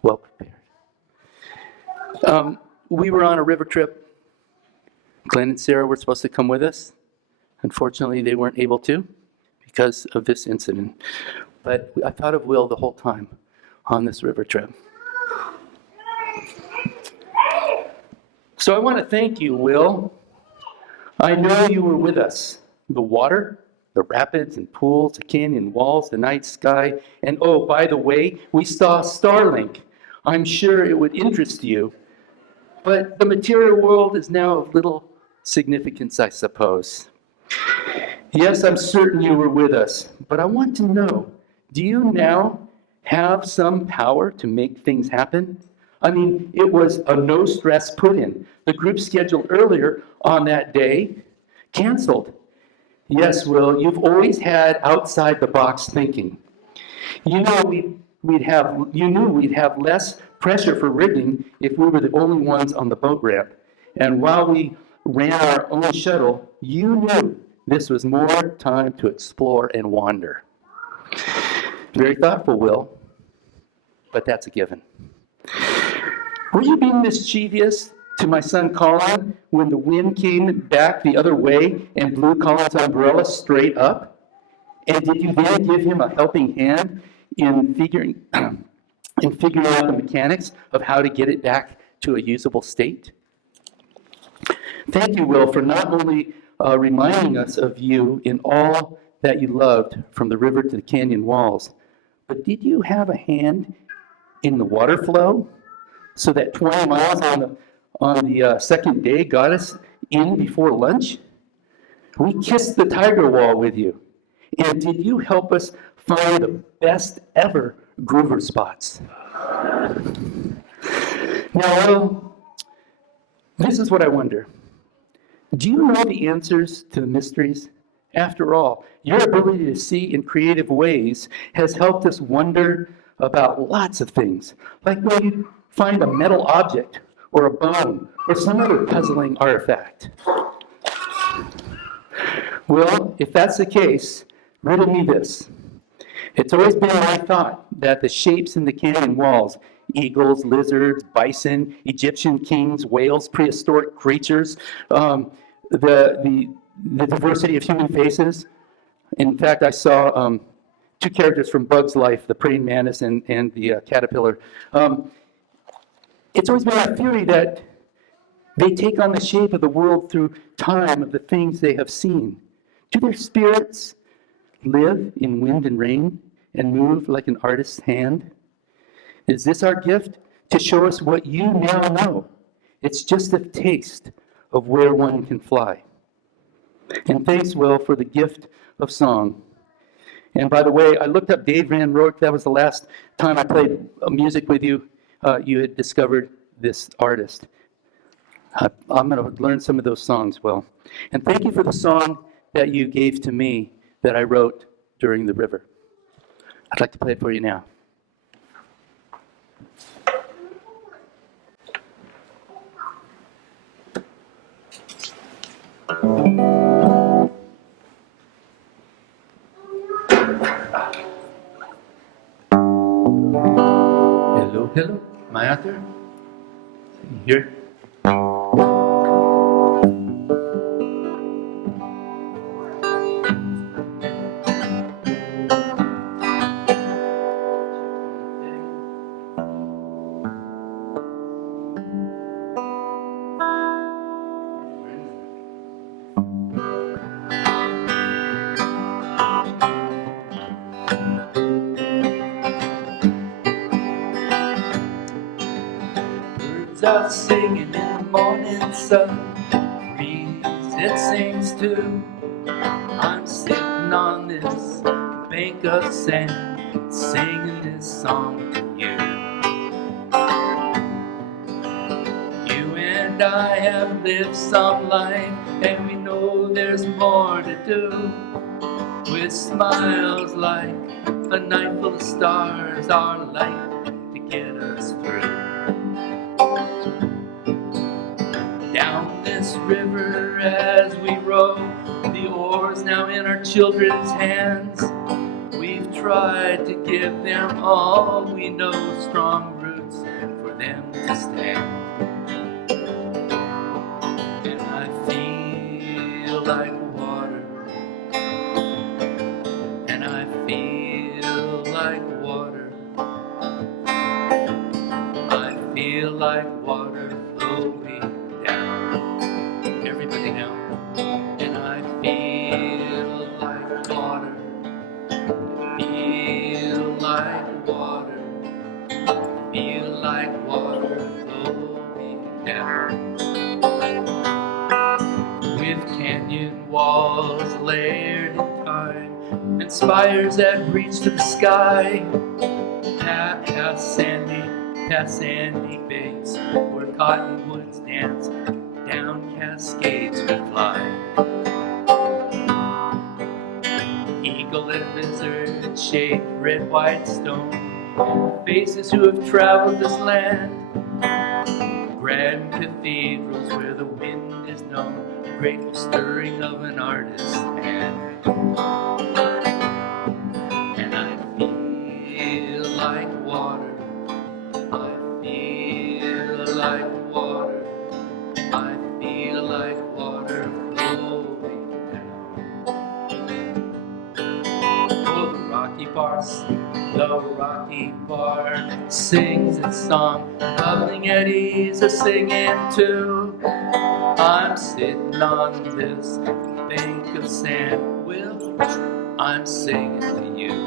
Well prepared. We were on a river trip. Glenn and Sara were supposed to come with us. Unfortunately, they weren't able to because of this incident. But I thought of Will the whole time on this river trip. So I want to thank you, Will. I know you were with us. The water, the rapids and pools, the canyon walls, the night sky, and oh, by the way, we saw Starlink I'm sure it would interest you. But the material world is now of little significance, I suppose. Yes, I'm certain you were with us, but I want to know, do you now have some power to make things happen? I mean, it was a no-stress put-in. The group scheduled earlier on that day canceled. Yes, Will, you've always had outside-the-box thinking. You knew we'd have less pressure for rigging if we were the only ones on the boat ramp. And while we ran our own shuttle, you knew this was more time to explore and wander. Very thoughtful, Will, but that's a given. Were you being mischievous to my son Colin when the wind came back the other way and blew Colin's umbrella straight up? And did you then give him a helping hand in figuring out the mechanics of how to get it back to a usable state? Thank you, Will, for not only reminding us of you in all that you loved from the river to the canyon walls, but did you have a hand in the water flow so that 20 miles on the second day got us in before lunch? We kissed the tiger wall with you. And did you help us find the best ever groover spots? Now, this is what I wonder. Do you know the answers to the mysteries? After all, your ability to see in creative ways has helped us wonder about lots of things, like when you find a metal object or a bone or some other puzzling artifact. Well, if that's the case, riddle me this. It's always been my thought that the shapes in the canyon walls, eagles, lizards, bison, Egyptian kings, whales, prehistoric creatures, the diversity of human faces. In fact, I saw two characters from Bug's Life, the praying mantis and the caterpillar. It's always been my theory that they take on the shape of the world through time of the things they have seen. Do their spirits live in wind and rain and move like an artist's hand? Is this our gift to show us what you now know? It's just a taste of where one can fly. And thanks, Will, for the gift of song. And by the way, I looked up Dave Van Rourke. That was the last time I played music with you. You had discovered this artist. I'm going to learn some of those songs, Will. And thank you for the song that you gave to me that I wrote during the river. I'd like to play it for you now. Hello, hello. Am I out there? Here? Out singing in the morning sun, breeze it sings too. I'm sitting on this bank of sand, singing this song to you. You and I have lived some life, and we know there's more to do. With smiles like a night full of stars, our light to get us through. Down this river as we row, the oars now in our children's hands. We've tried to give them all we know, strong roots for them to stand. And I feel like water, and I feel like water. I feel like water flowing down. Everybody now. And I feel like water. I feel like water. I feel like down. With canyon walls layered in time, and spires that reach to the sky. Past sandy banks where cottonwoods dance, down cascades we fly. Eagle and lizard shaped red white stone, faces who have traveled this land. Grand cathedrals where the wind is known, the grateful stirring of an artist's hand. And I feel like water, I feel like water, I feel like water flowing down. Oh, the rocky bar sings its song, bubbling eddies are singing too. I'm sitting on this bank of sand, Will, I'm singing to you.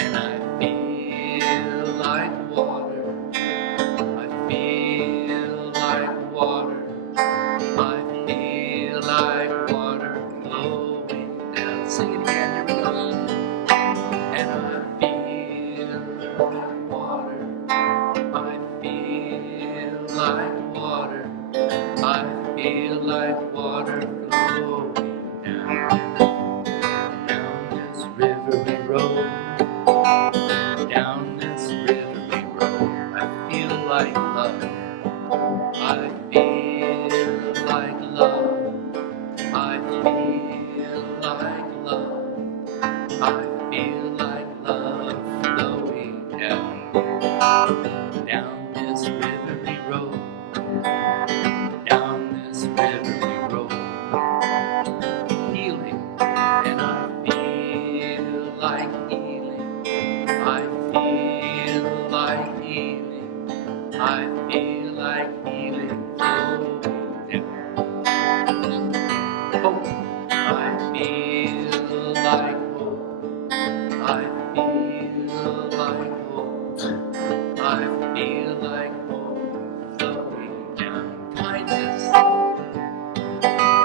And I feel like water, I feel like water, I feel like water flowing down. Sing it again, here we go. And I feel like water, I feel like water, I feel like water flowing down. Down this river we roll, down this river we roll. I feel like love, I feel like love, I feel like love, I feel like love flowing down. Down this river we roll, down this river we roll. Healing, and I feel like healing, I feel like healing, I feel like healing flowing down. Hope, I feel like hope, I feel like hope, I feel like hope flowing down. Kindness,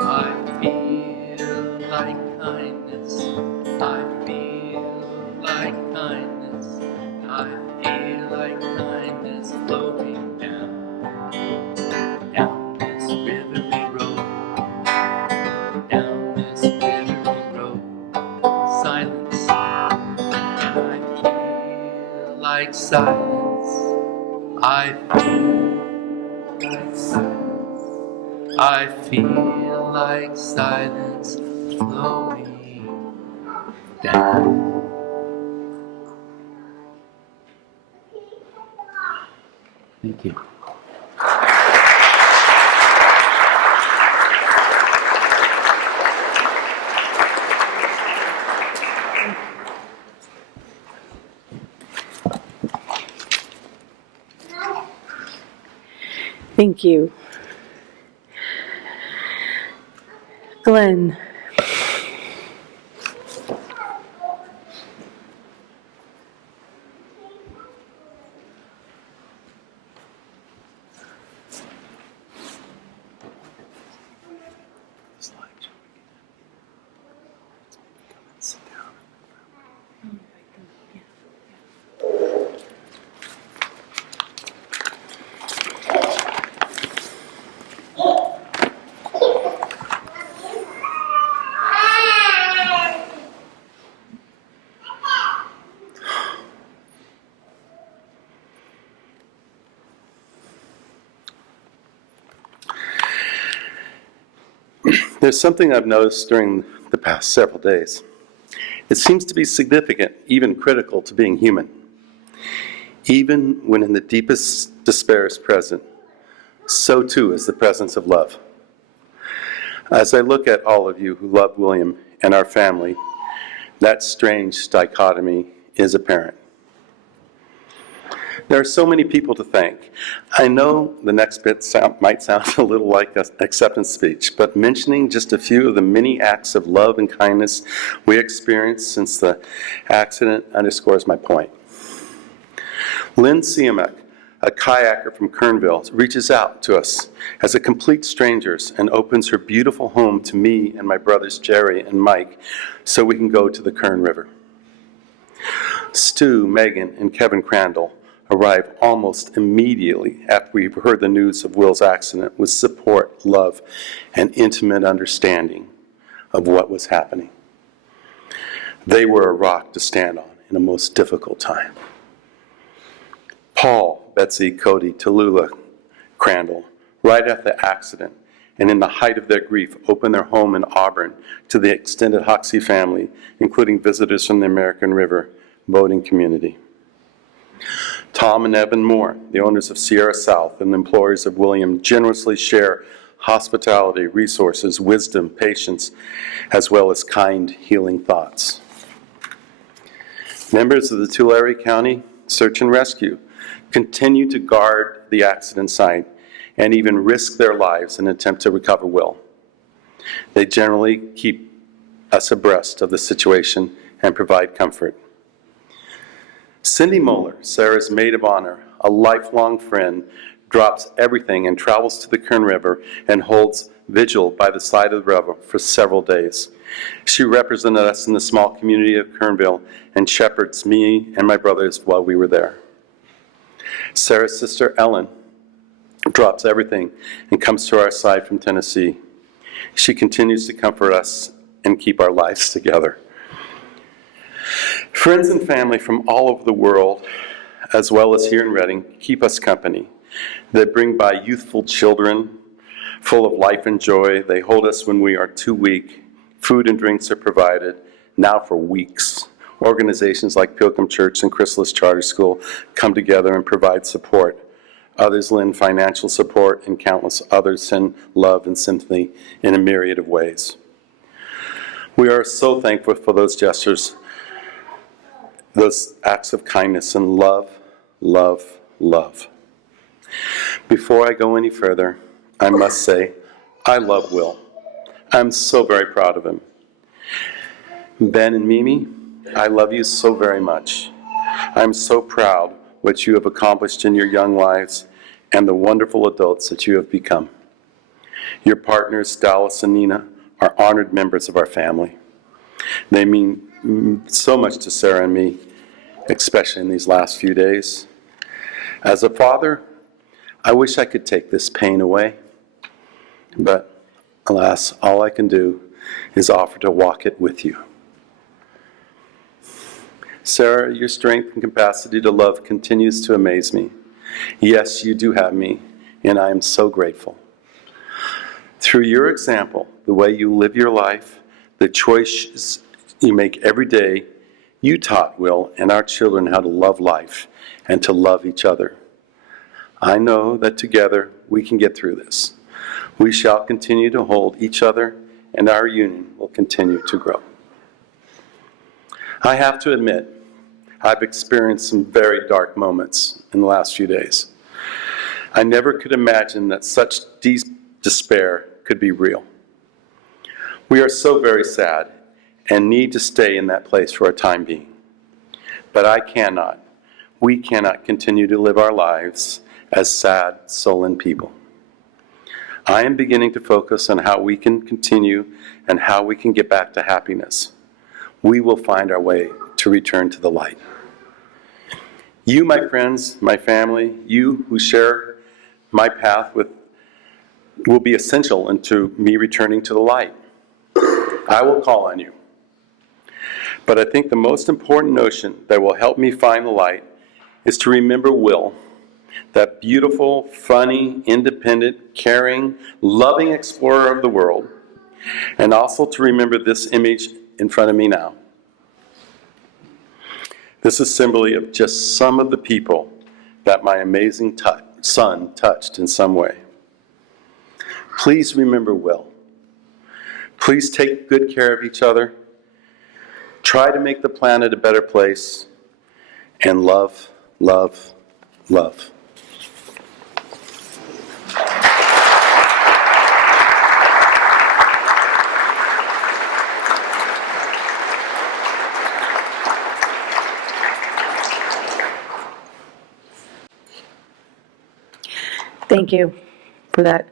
I feel like kindness, I feel like kindness, I feel like kindness flowing down. Down this river we roll, down this river we roll. Silence, and I feel like silence, I feel like silence, I feel like silence flowing down. Thank you. Thank you. Glenn. There's something I've noticed during the past several days. It seems to be significant, even critical to being human. Even when in the deepest despair is present, so too is the presence of love. As I look at all of you who love William and our family, that strange dichotomy is apparent. There are so many people to thank. I know the next bit might sound a little like an acceptance speech, but mentioning just a few of the many acts of love and kindness we experienced since the accident underscores my point. Lynn Siamek, a kayaker from Kernville, reaches out to us as a complete strangers and opens her beautiful home to me and my brothers Jerry and Mike so we can go to the Kern River. Stu, Megan, and Kevin Crandell arrived almost immediately after we heard the news of Will's accident with support, love, and intimate understanding of what was happening. They were a rock to stand on in a most difficult time. Paul, Betsy, Cody, Tallulah, Crandell, right after the accident and in the height of their grief, opened their home in Auburn to the extended Hoxie family, including visitors from the American River boating community. Tom and Evan Moore, the owners of Sierra South and the employers of William, generously share hospitality, resources, wisdom, patience, as well as kind, healing thoughts. Members of the Tulare County Search and Rescue continue to guard the accident site and even risk their lives in an attempt to recover Will. They generally keep us abreast of the situation and provide comfort. Cindy Moeller, Sarah's maid of honor, a lifelong friend, drops everything and travels to the Kern River and holds vigil by the side of the river for several days. She represented us in the small community of Kernville and shepherds me and my brothers while we were there. Sarah's sister Ellen drops everything and comes to our side from Tennessee. She continues to comfort us and keep our lives together. Friends and family from all over the world, as well as here in Reading, keep us company. They bring by youthful children full of life and joy. They hold us when we are too weak. Food and drinks are provided, now for weeks. Organizations like Pilgrim Church and Chrysalis Charter School come together and provide support. Others lend financial support, and countless others send love and sympathy in a myriad of ways. We are so thankful for those gestures, those acts of kindness and love, love, love. Before I go any further, I must say, I love Will. I'm so very proud of him. Ben and Mimi, I love you so very much. I'm so proud what you have accomplished in your young lives and the wonderful adults that you have become. Your partners, Dallas and Nina, are honored members of our family. They mean so much to Sara and me, especially in these last few days. As a father, I wish I could take this pain away, but alas, all I can do is offer to walk it with you. Sara, your strength and capacity to love continues to amaze me. Yes, you do have me, and I am so grateful. Through your example, the way you live your life, the choices you make every day, you taught Will and our children how to love life and to love each other. I know that together we can get through this. We shall continue to hold each other, and our union will continue to grow. I have to admit, I've experienced some very dark moments in the last few days. I never could imagine that such deep despair could be real. We are so very sad and need to stay in that place for a time being. But we cannot continue to live our lives as sad, sullen people. I am beginning to focus on how we can continue and how we can get back to happiness. We will find our way to return to the light. You, my friends, my family, you who share my path will be essential into me returning to the light. I will call on you. But I think the most important notion that will help me find the light is to remember Will, that beautiful, funny, independent, caring, loving explorer of the world, and also to remember this image in front of me now. This is symbol of just some of the people that my amazing son touched in some way. Please remember Will. Please take good care of each other. Try to make the planet a better place. And love, love, love. Thank you for that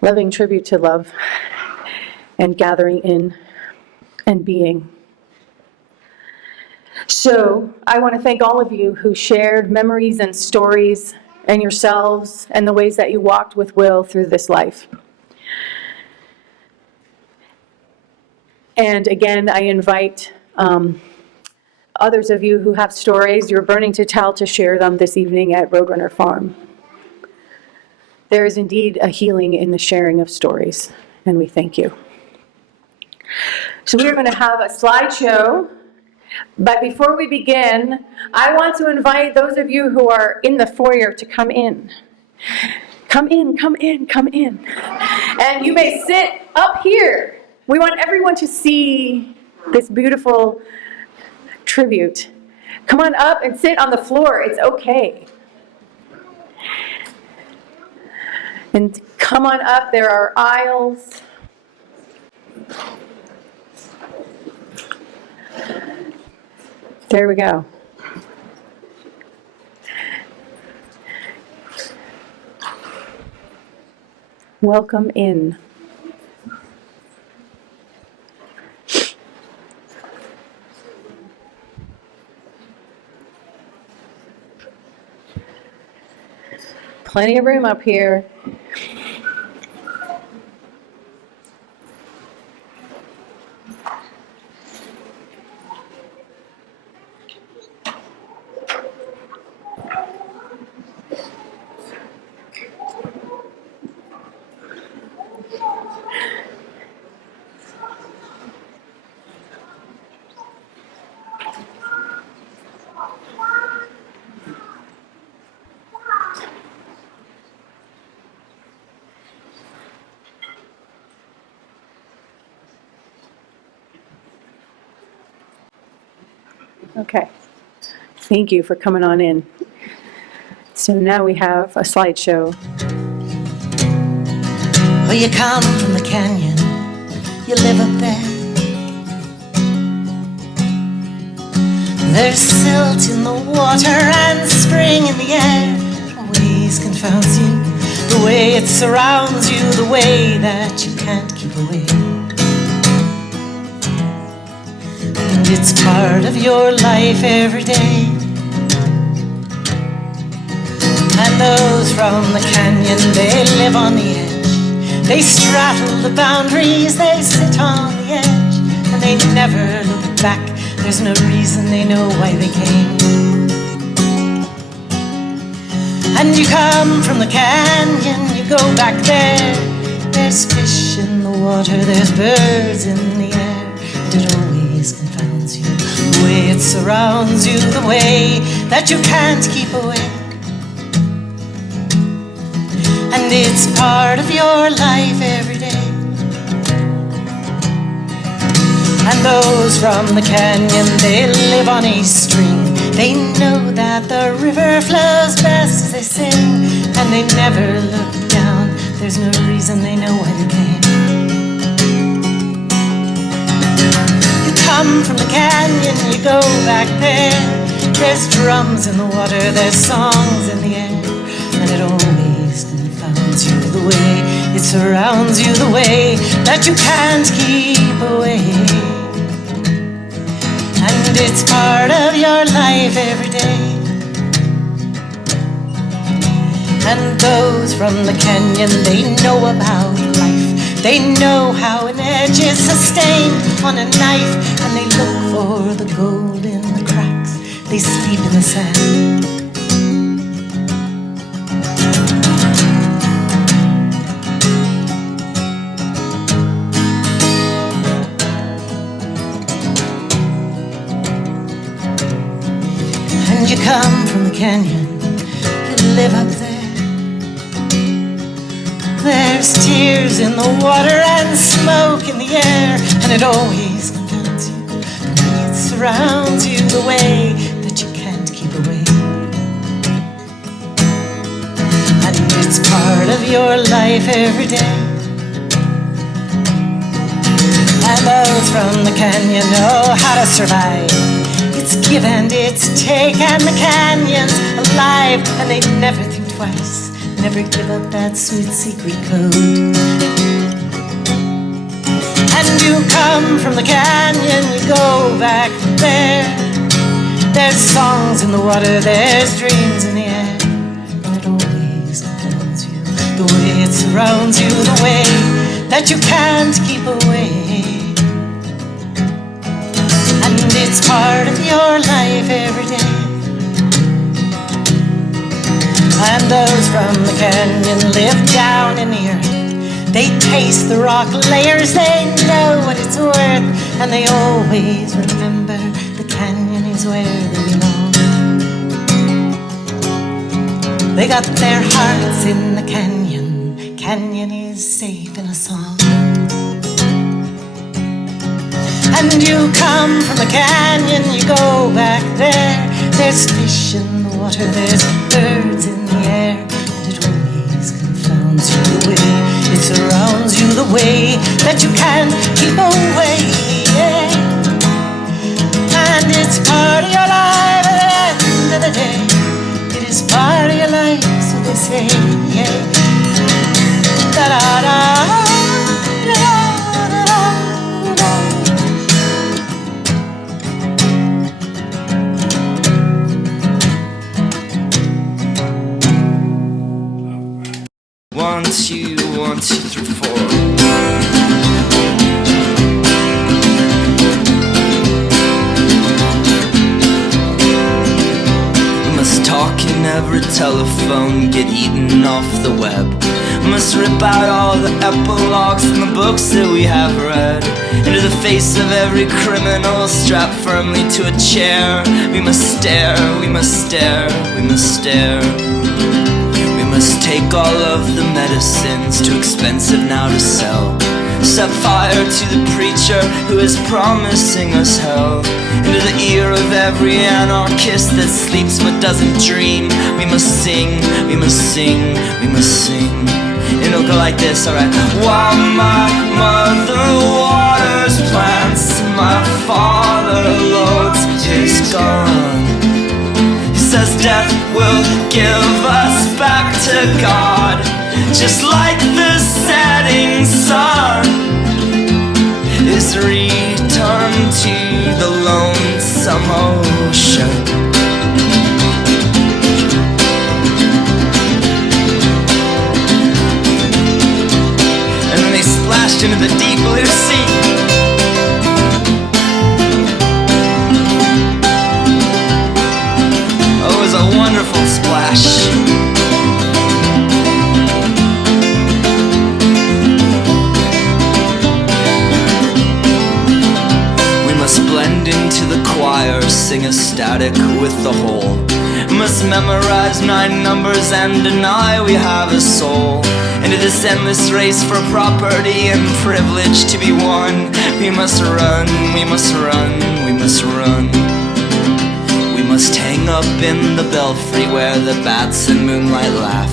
loving tribute to love and gathering in and being. So I want to thank all of you who shared memories and stories and yourselves and the ways that you walked with Will through this life. And again, I invite others of you who have stories you're burning to tell to share them this evening at Roadrunner Farm. There is indeed a healing in the sharing of stories, and we thank you. So we are going to have a slideshow, but before we begin, I want to invite those of you who are in the foyer to come in. Come in, come in, come in. And you may sit up here. We want everyone to see this beautiful tribute. Come on up and sit on the floor. It's okay. And come on up. There are aisles. There we go. Welcome in. Plenty of room up here. Okay. Thank you for coming on in. So now we have a slideshow. Well, you come from the canyon, you live up there. There's silt in the water and spring in the air. It always confounds you, the way it surrounds you, the way that you can't keep away. And it's part of your life every day. And those from the canyon, they live on the edge. They straddle the boundaries, they sit on the edge, and they never look back. There's no reason, they know why they came. And you come from the canyon, you go back there. There's fish in the water, there's birds in the air, and it always confounds you, the way it surrounds you, the way that you can't keep away. And it's part of your life every day. And those from the canyon, they live on a stream. They know that the river flows best as they sing, and they never look down. There's no reason, they know why they came. You come from the canyon, you go back there. There's drums in the water, there's songs in the air, and it always confounds you, the way it surrounds you, the way that you can't keep away. And it's part of your life every day. And those from the canyon, they know about life. They know how an edge is sustained on a knife, and they look for the gold in the cracks. They sleep in the sand. You come from the canyon, you live up there. There's tears in the water and smoke in the air, and it always confounds you, the way it surrounds you, the way that you can't keep away. And it's part of your life every day. And those from the canyon know how to survive. It's give and it's take, and the canyon's alive, and they never think twice. never give up that sweet secret code. And you come from the canyon, you go back there. There's songs in the water, there's dreams in the air. And it always confounds you, the way it surrounds you, the way that you can't keep away. And it's part of your life every day. And those from the canyon live down in the earth. They taste the rock layers, they know what it's worth. And they always remember the canyon is where they belong. They got their hearts in the canyon. Canyon is safe in a song. And you come from the canyon, you go back there. There's fish in the water, there's birds in the air. And it always confounds you the way it surrounds you, the way that you can't keep away. Yeah. And it's part of your life at the end of the day. It is part of your life, so they say, yeah. Da-da-da. One, two, 3, 4. We must talk in every telephone, get eaten off the web. We must rip out all the epilogues from the books that we have read. Into the face of every criminal, strapped firmly to a chair. We must stare, we must stare, we must stare. We must take all of the medicines, too expensive now to sell. Set fire to the preacher who is promising us hell. Into the ear of every anarchist that sleeps but doesn't dream. We must sing, we must sing, we must sing. And it'll go like this, alright. While my mother waters plants, my father loads his gun. Says death will give us back to God, just like the setting sun is returned to the lonesome ocean. And then they splashed into the deep blue sea. A wonderful splash. We must blend into the choir, sing ecstatic with the whole. Must memorize 9 numbers and deny we have a soul. Into this endless race for property and privilege to be won. We must run, we must run, we must run. We must hang up in the belfry where the bats in moonlight laugh.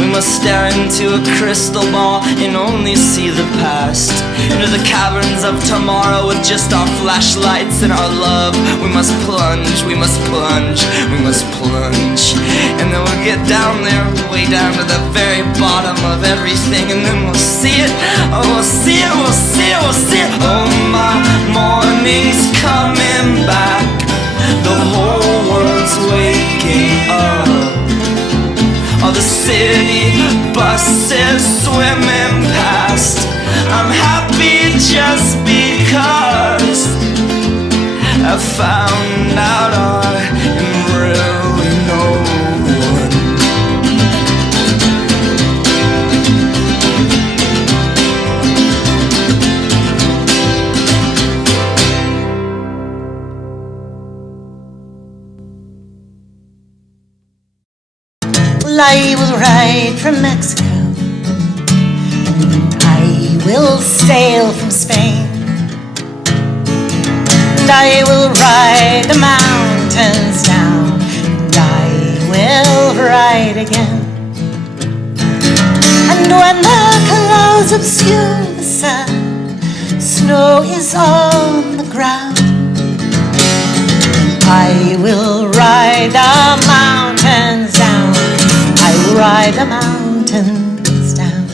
We must stare into a crystal ball and only see the past. Into the caverns of tomorrow with just our flashlights and our love. We must plunge, we must plunge, we must plunge. And then we'll get down there, way down to the very bottom of everything. And then we'll see it, oh we'll see it, we'll see it, we'll see it. Oh my morning's coming back. The whole world's waking up. All the city buses swimming past. I'm happy just because I found out I am really no one. Well, I will ride from Mexico, and I will sail from Spain, and I will ride the mountains down, and I will ride again. And when the clouds obscure the sun, snow is on the ground, I will ride the mountains down. I will ride the mountains mountains down.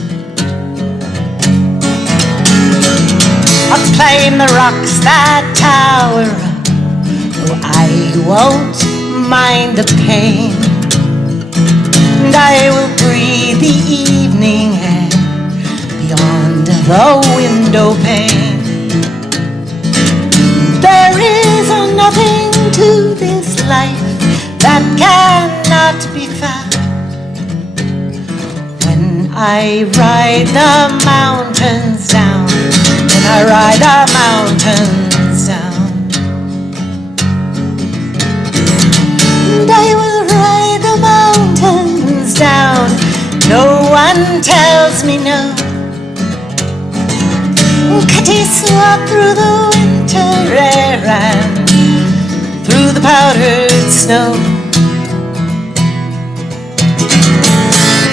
I'll climb the rocks that tower up, though I won't mind the pain. And I will breathe the evening air beyond the window pane. There is nothing to this life that cannot be found. When I ride the mountains down, when I ride the mountains down, and I will ride the mountains down. No one tells me no. Cutty swap through the winter air and through the powdered snow.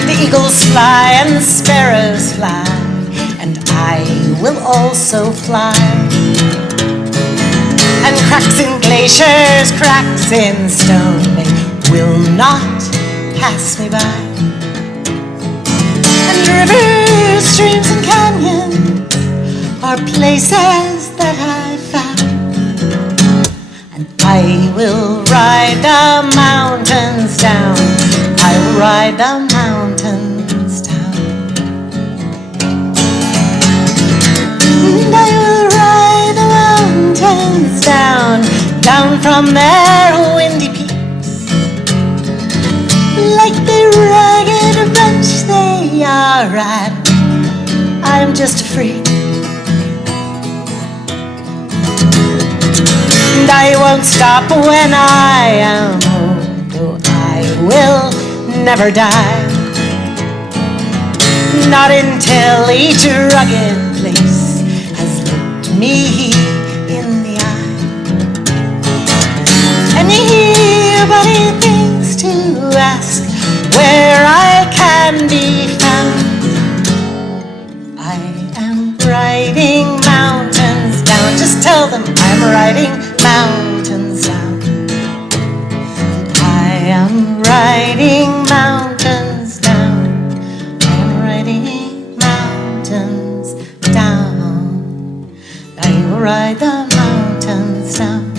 The eagles fly and the sparrows fly, and I will also fly. And cracks in glaciers, cracks in stone, they will not pass me by. And rivers, streams, and canyons are places that I found. And I will ride the mountains down. I will ride the mountains down. And I will ride the mountains down, down from their windy peaks. Like the ragged bunch they are, I'm just a freak. And I won't stop when I am old, though I will never die. Not until each rugged place has looked me in the eye. Anybody thinks to ask where I can be found, I am riding mountains down. Just tell them I'm riding mountains down. I am riding mountains down. I am riding mountains down. I will ride the mountains down.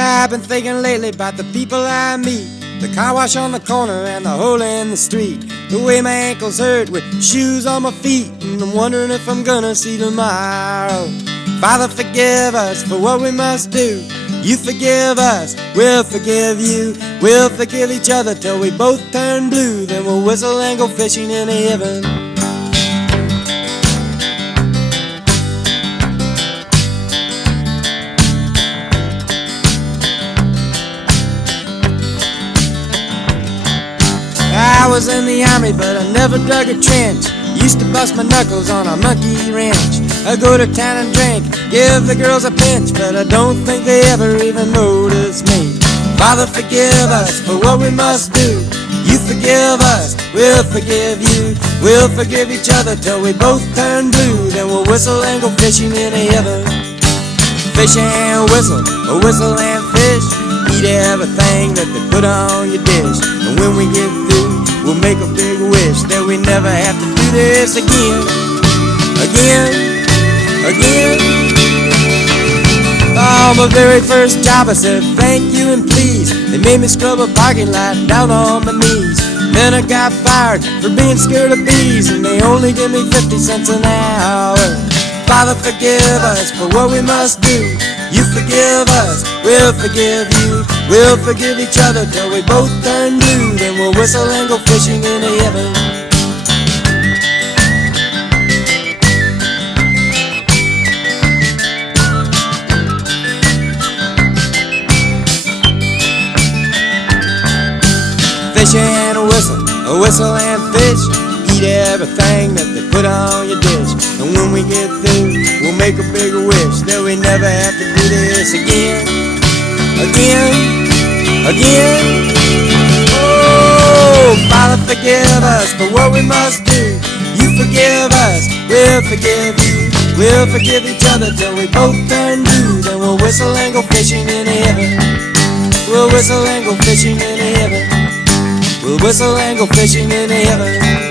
I've been thinking lately about the people I meet, the car wash on the corner and the hole in the street, the way my ankles hurt with shoes on my feet, and I'm wondering if I'm gonna see tomorrow. Father, forgive us for what we must do. You forgive us, we'll forgive you. We'll forgive each other till we both turn blue. Then we'll whistle and go fishing in heaven. I was in the army, but I never dug a trench. Used to bust my knuckles on a monkey wrench. I go to town and drink, give the girls a pinch, but I don't think they ever even notice me. Father, forgive us for what we must do. You forgive us, we'll forgive you. We'll forgive each other till we both turn blue. Then we'll whistle and go fishing in heaven. Fish and whistle, or whistle and fish. Eat everything that they put on your dish. And when we get through, we'll make a big wish that we never have to do this again. Again. On my very first job I said thank you and please. They made me scrub a parking lot down on my knees. Then I got fired for being scared of bees, and they only give me 50 cents an hour. Father, forgive us for what we must do. You forgive us, we'll forgive you. We'll forgive each other till we both turn blue. Then we'll whistle and go fishing in heaven. Fish and a whistle and fish. Eat everything that they put on your dish. And when we get through, we'll make a big wish that we never have to do this again. Oh, Father, forgive us for what we must do. You forgive us, we'll forgive you. We'll forgive each other till we both turn blue. Then we'll whistle and go fishing in heaven. We'll whistle and go fishing in heaven. We'll whistle and go fishing in heaven.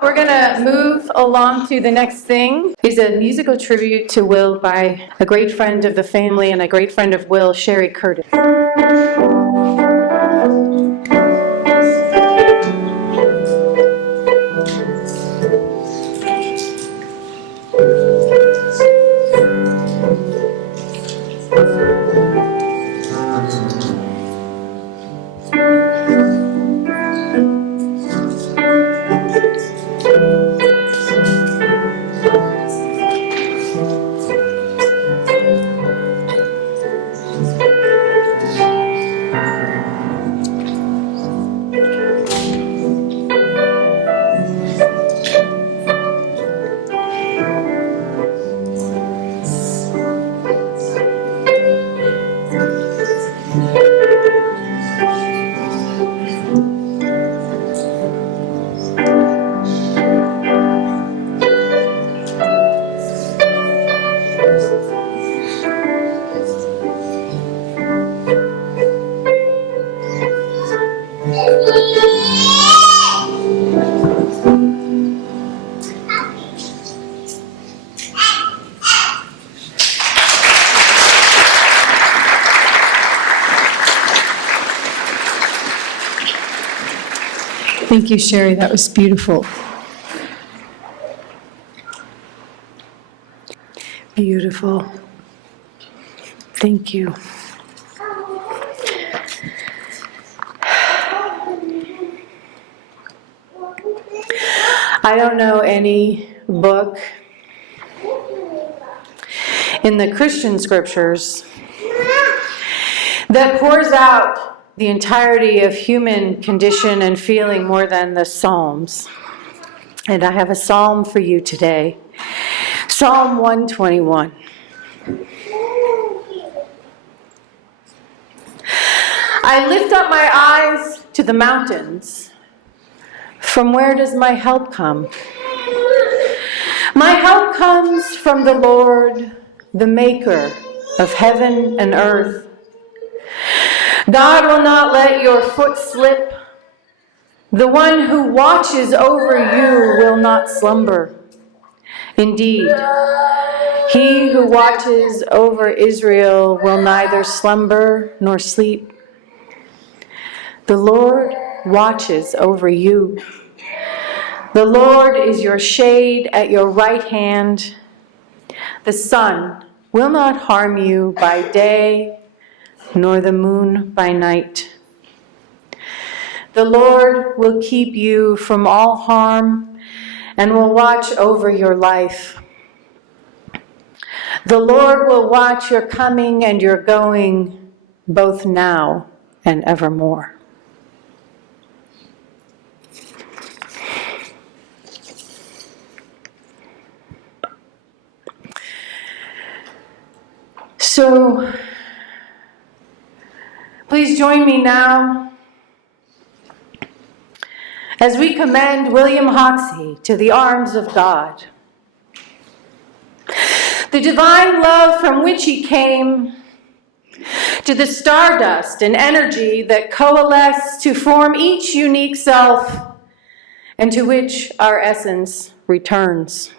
We're going to move along to the next thing. Is a musical tribute to Will by a great friend of the family and a great friend of Will, Sherry Curtis. Thank you, Sherry. That was beautiful. Beautiful. Thank you. I don't know any book in the Christian scriptures that pours out the entirety of human condition and feeling more than the Psalms. And I have a psalm for you today. Psalm 121. I lift up my eyes to the mountains. From where does my help come? My help comes from the Lord, the maker of heaven and earth. God will not let your foot slip. The one who watches over you will not slumber. Indeed, he who watches over Israel will neither slumber nor sleep. The Lord watches over you. The Lord is your shade at your right hand. The sun will not harm you by day, nor the moon by night. The Lord will keep you from all harm and will watch over your life. The Lord will watch your coming and your going, both now and evermore. So, please join me now as we commend William Hoxie to the arms of God. The divine love from which he came, to the stardust and energy that coalesce to form each unique self, and to which our essence returns.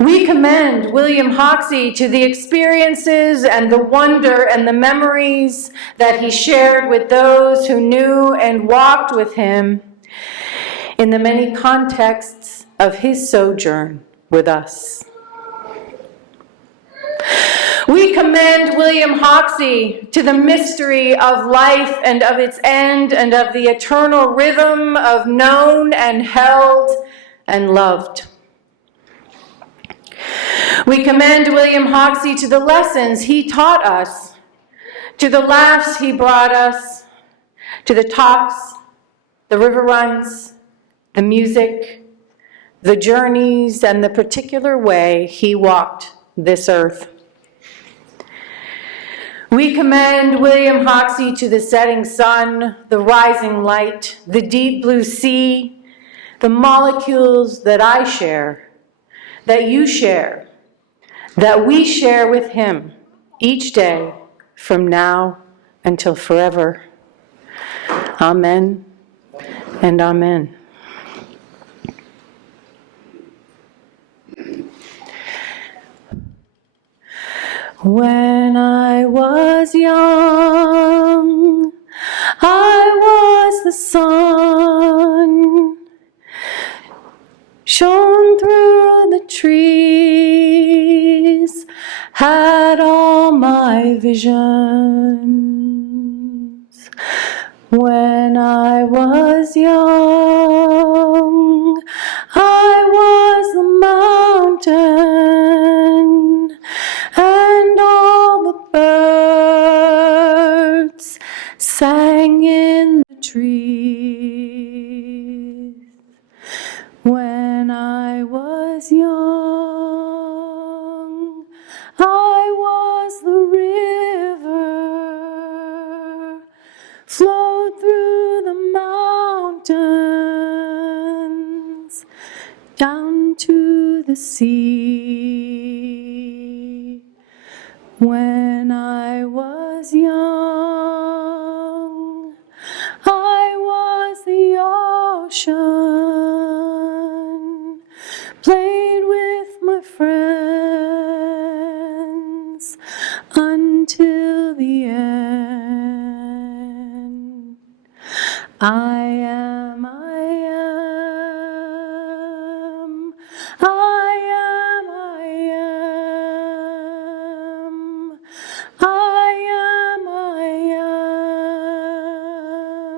We commend William Hoxie to the experiences and the wonder and the memories that he shared with those who knew and walked with him in the many contexts of his sojourn with us. We commend William Hoxie to the mystery of life and of its end and of the eternal rhythm of known and held and loved. We commend William Hoxie to the lessons he taught us, to the laughs he brought us, to the talks, the river runs, the music, the journeys, and the particular way he walked this earth. We commend William Hoxie to the setting sun, the rising light, the deep blue sea, the molecules that I share, that you share, that we share with him each day from now until forever. Amen and amen. When I was young, I was the sun, shone through the trees, had all my visions. When I was young, I was the mountain, and all the birds sang in the trees. When I was young, I was the river, flowed through the mountains, down to the sea. When I was young, I was the ocean, played with my friends until the end. I am, I am, I am, I am, I am, I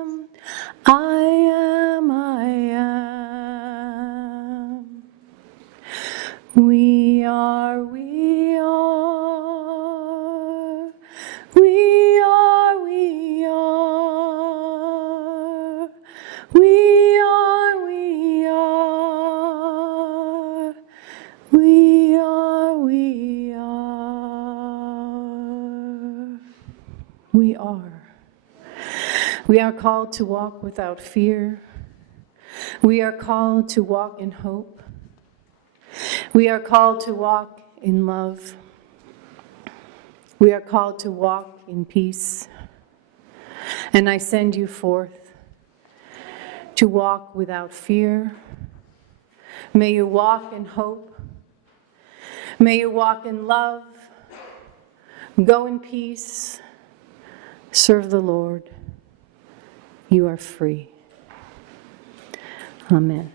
am, I am, I am. We are, we are, we are, we are, we are, we are, we are, we are, we are. We are called to walk without fear. We are called to walk in hope. We are called to walk in love. We are called to walk in peace. And I send you forth to walk without fear. May you walk in hope. May you walk in love. Go in peace. Serve the Lord. You are free. Amen.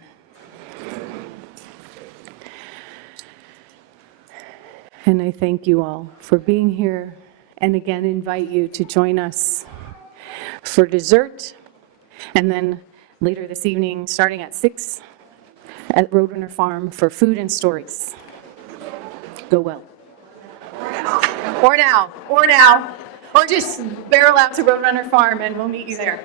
And I thank you all for being here, and again invite you to join us for dessert, and then later this evening, starting at 6 at Roadrunner Farm for food and stories. Go well. Or now, or just barrel out to Roadrunner Farm and we'll meet you there.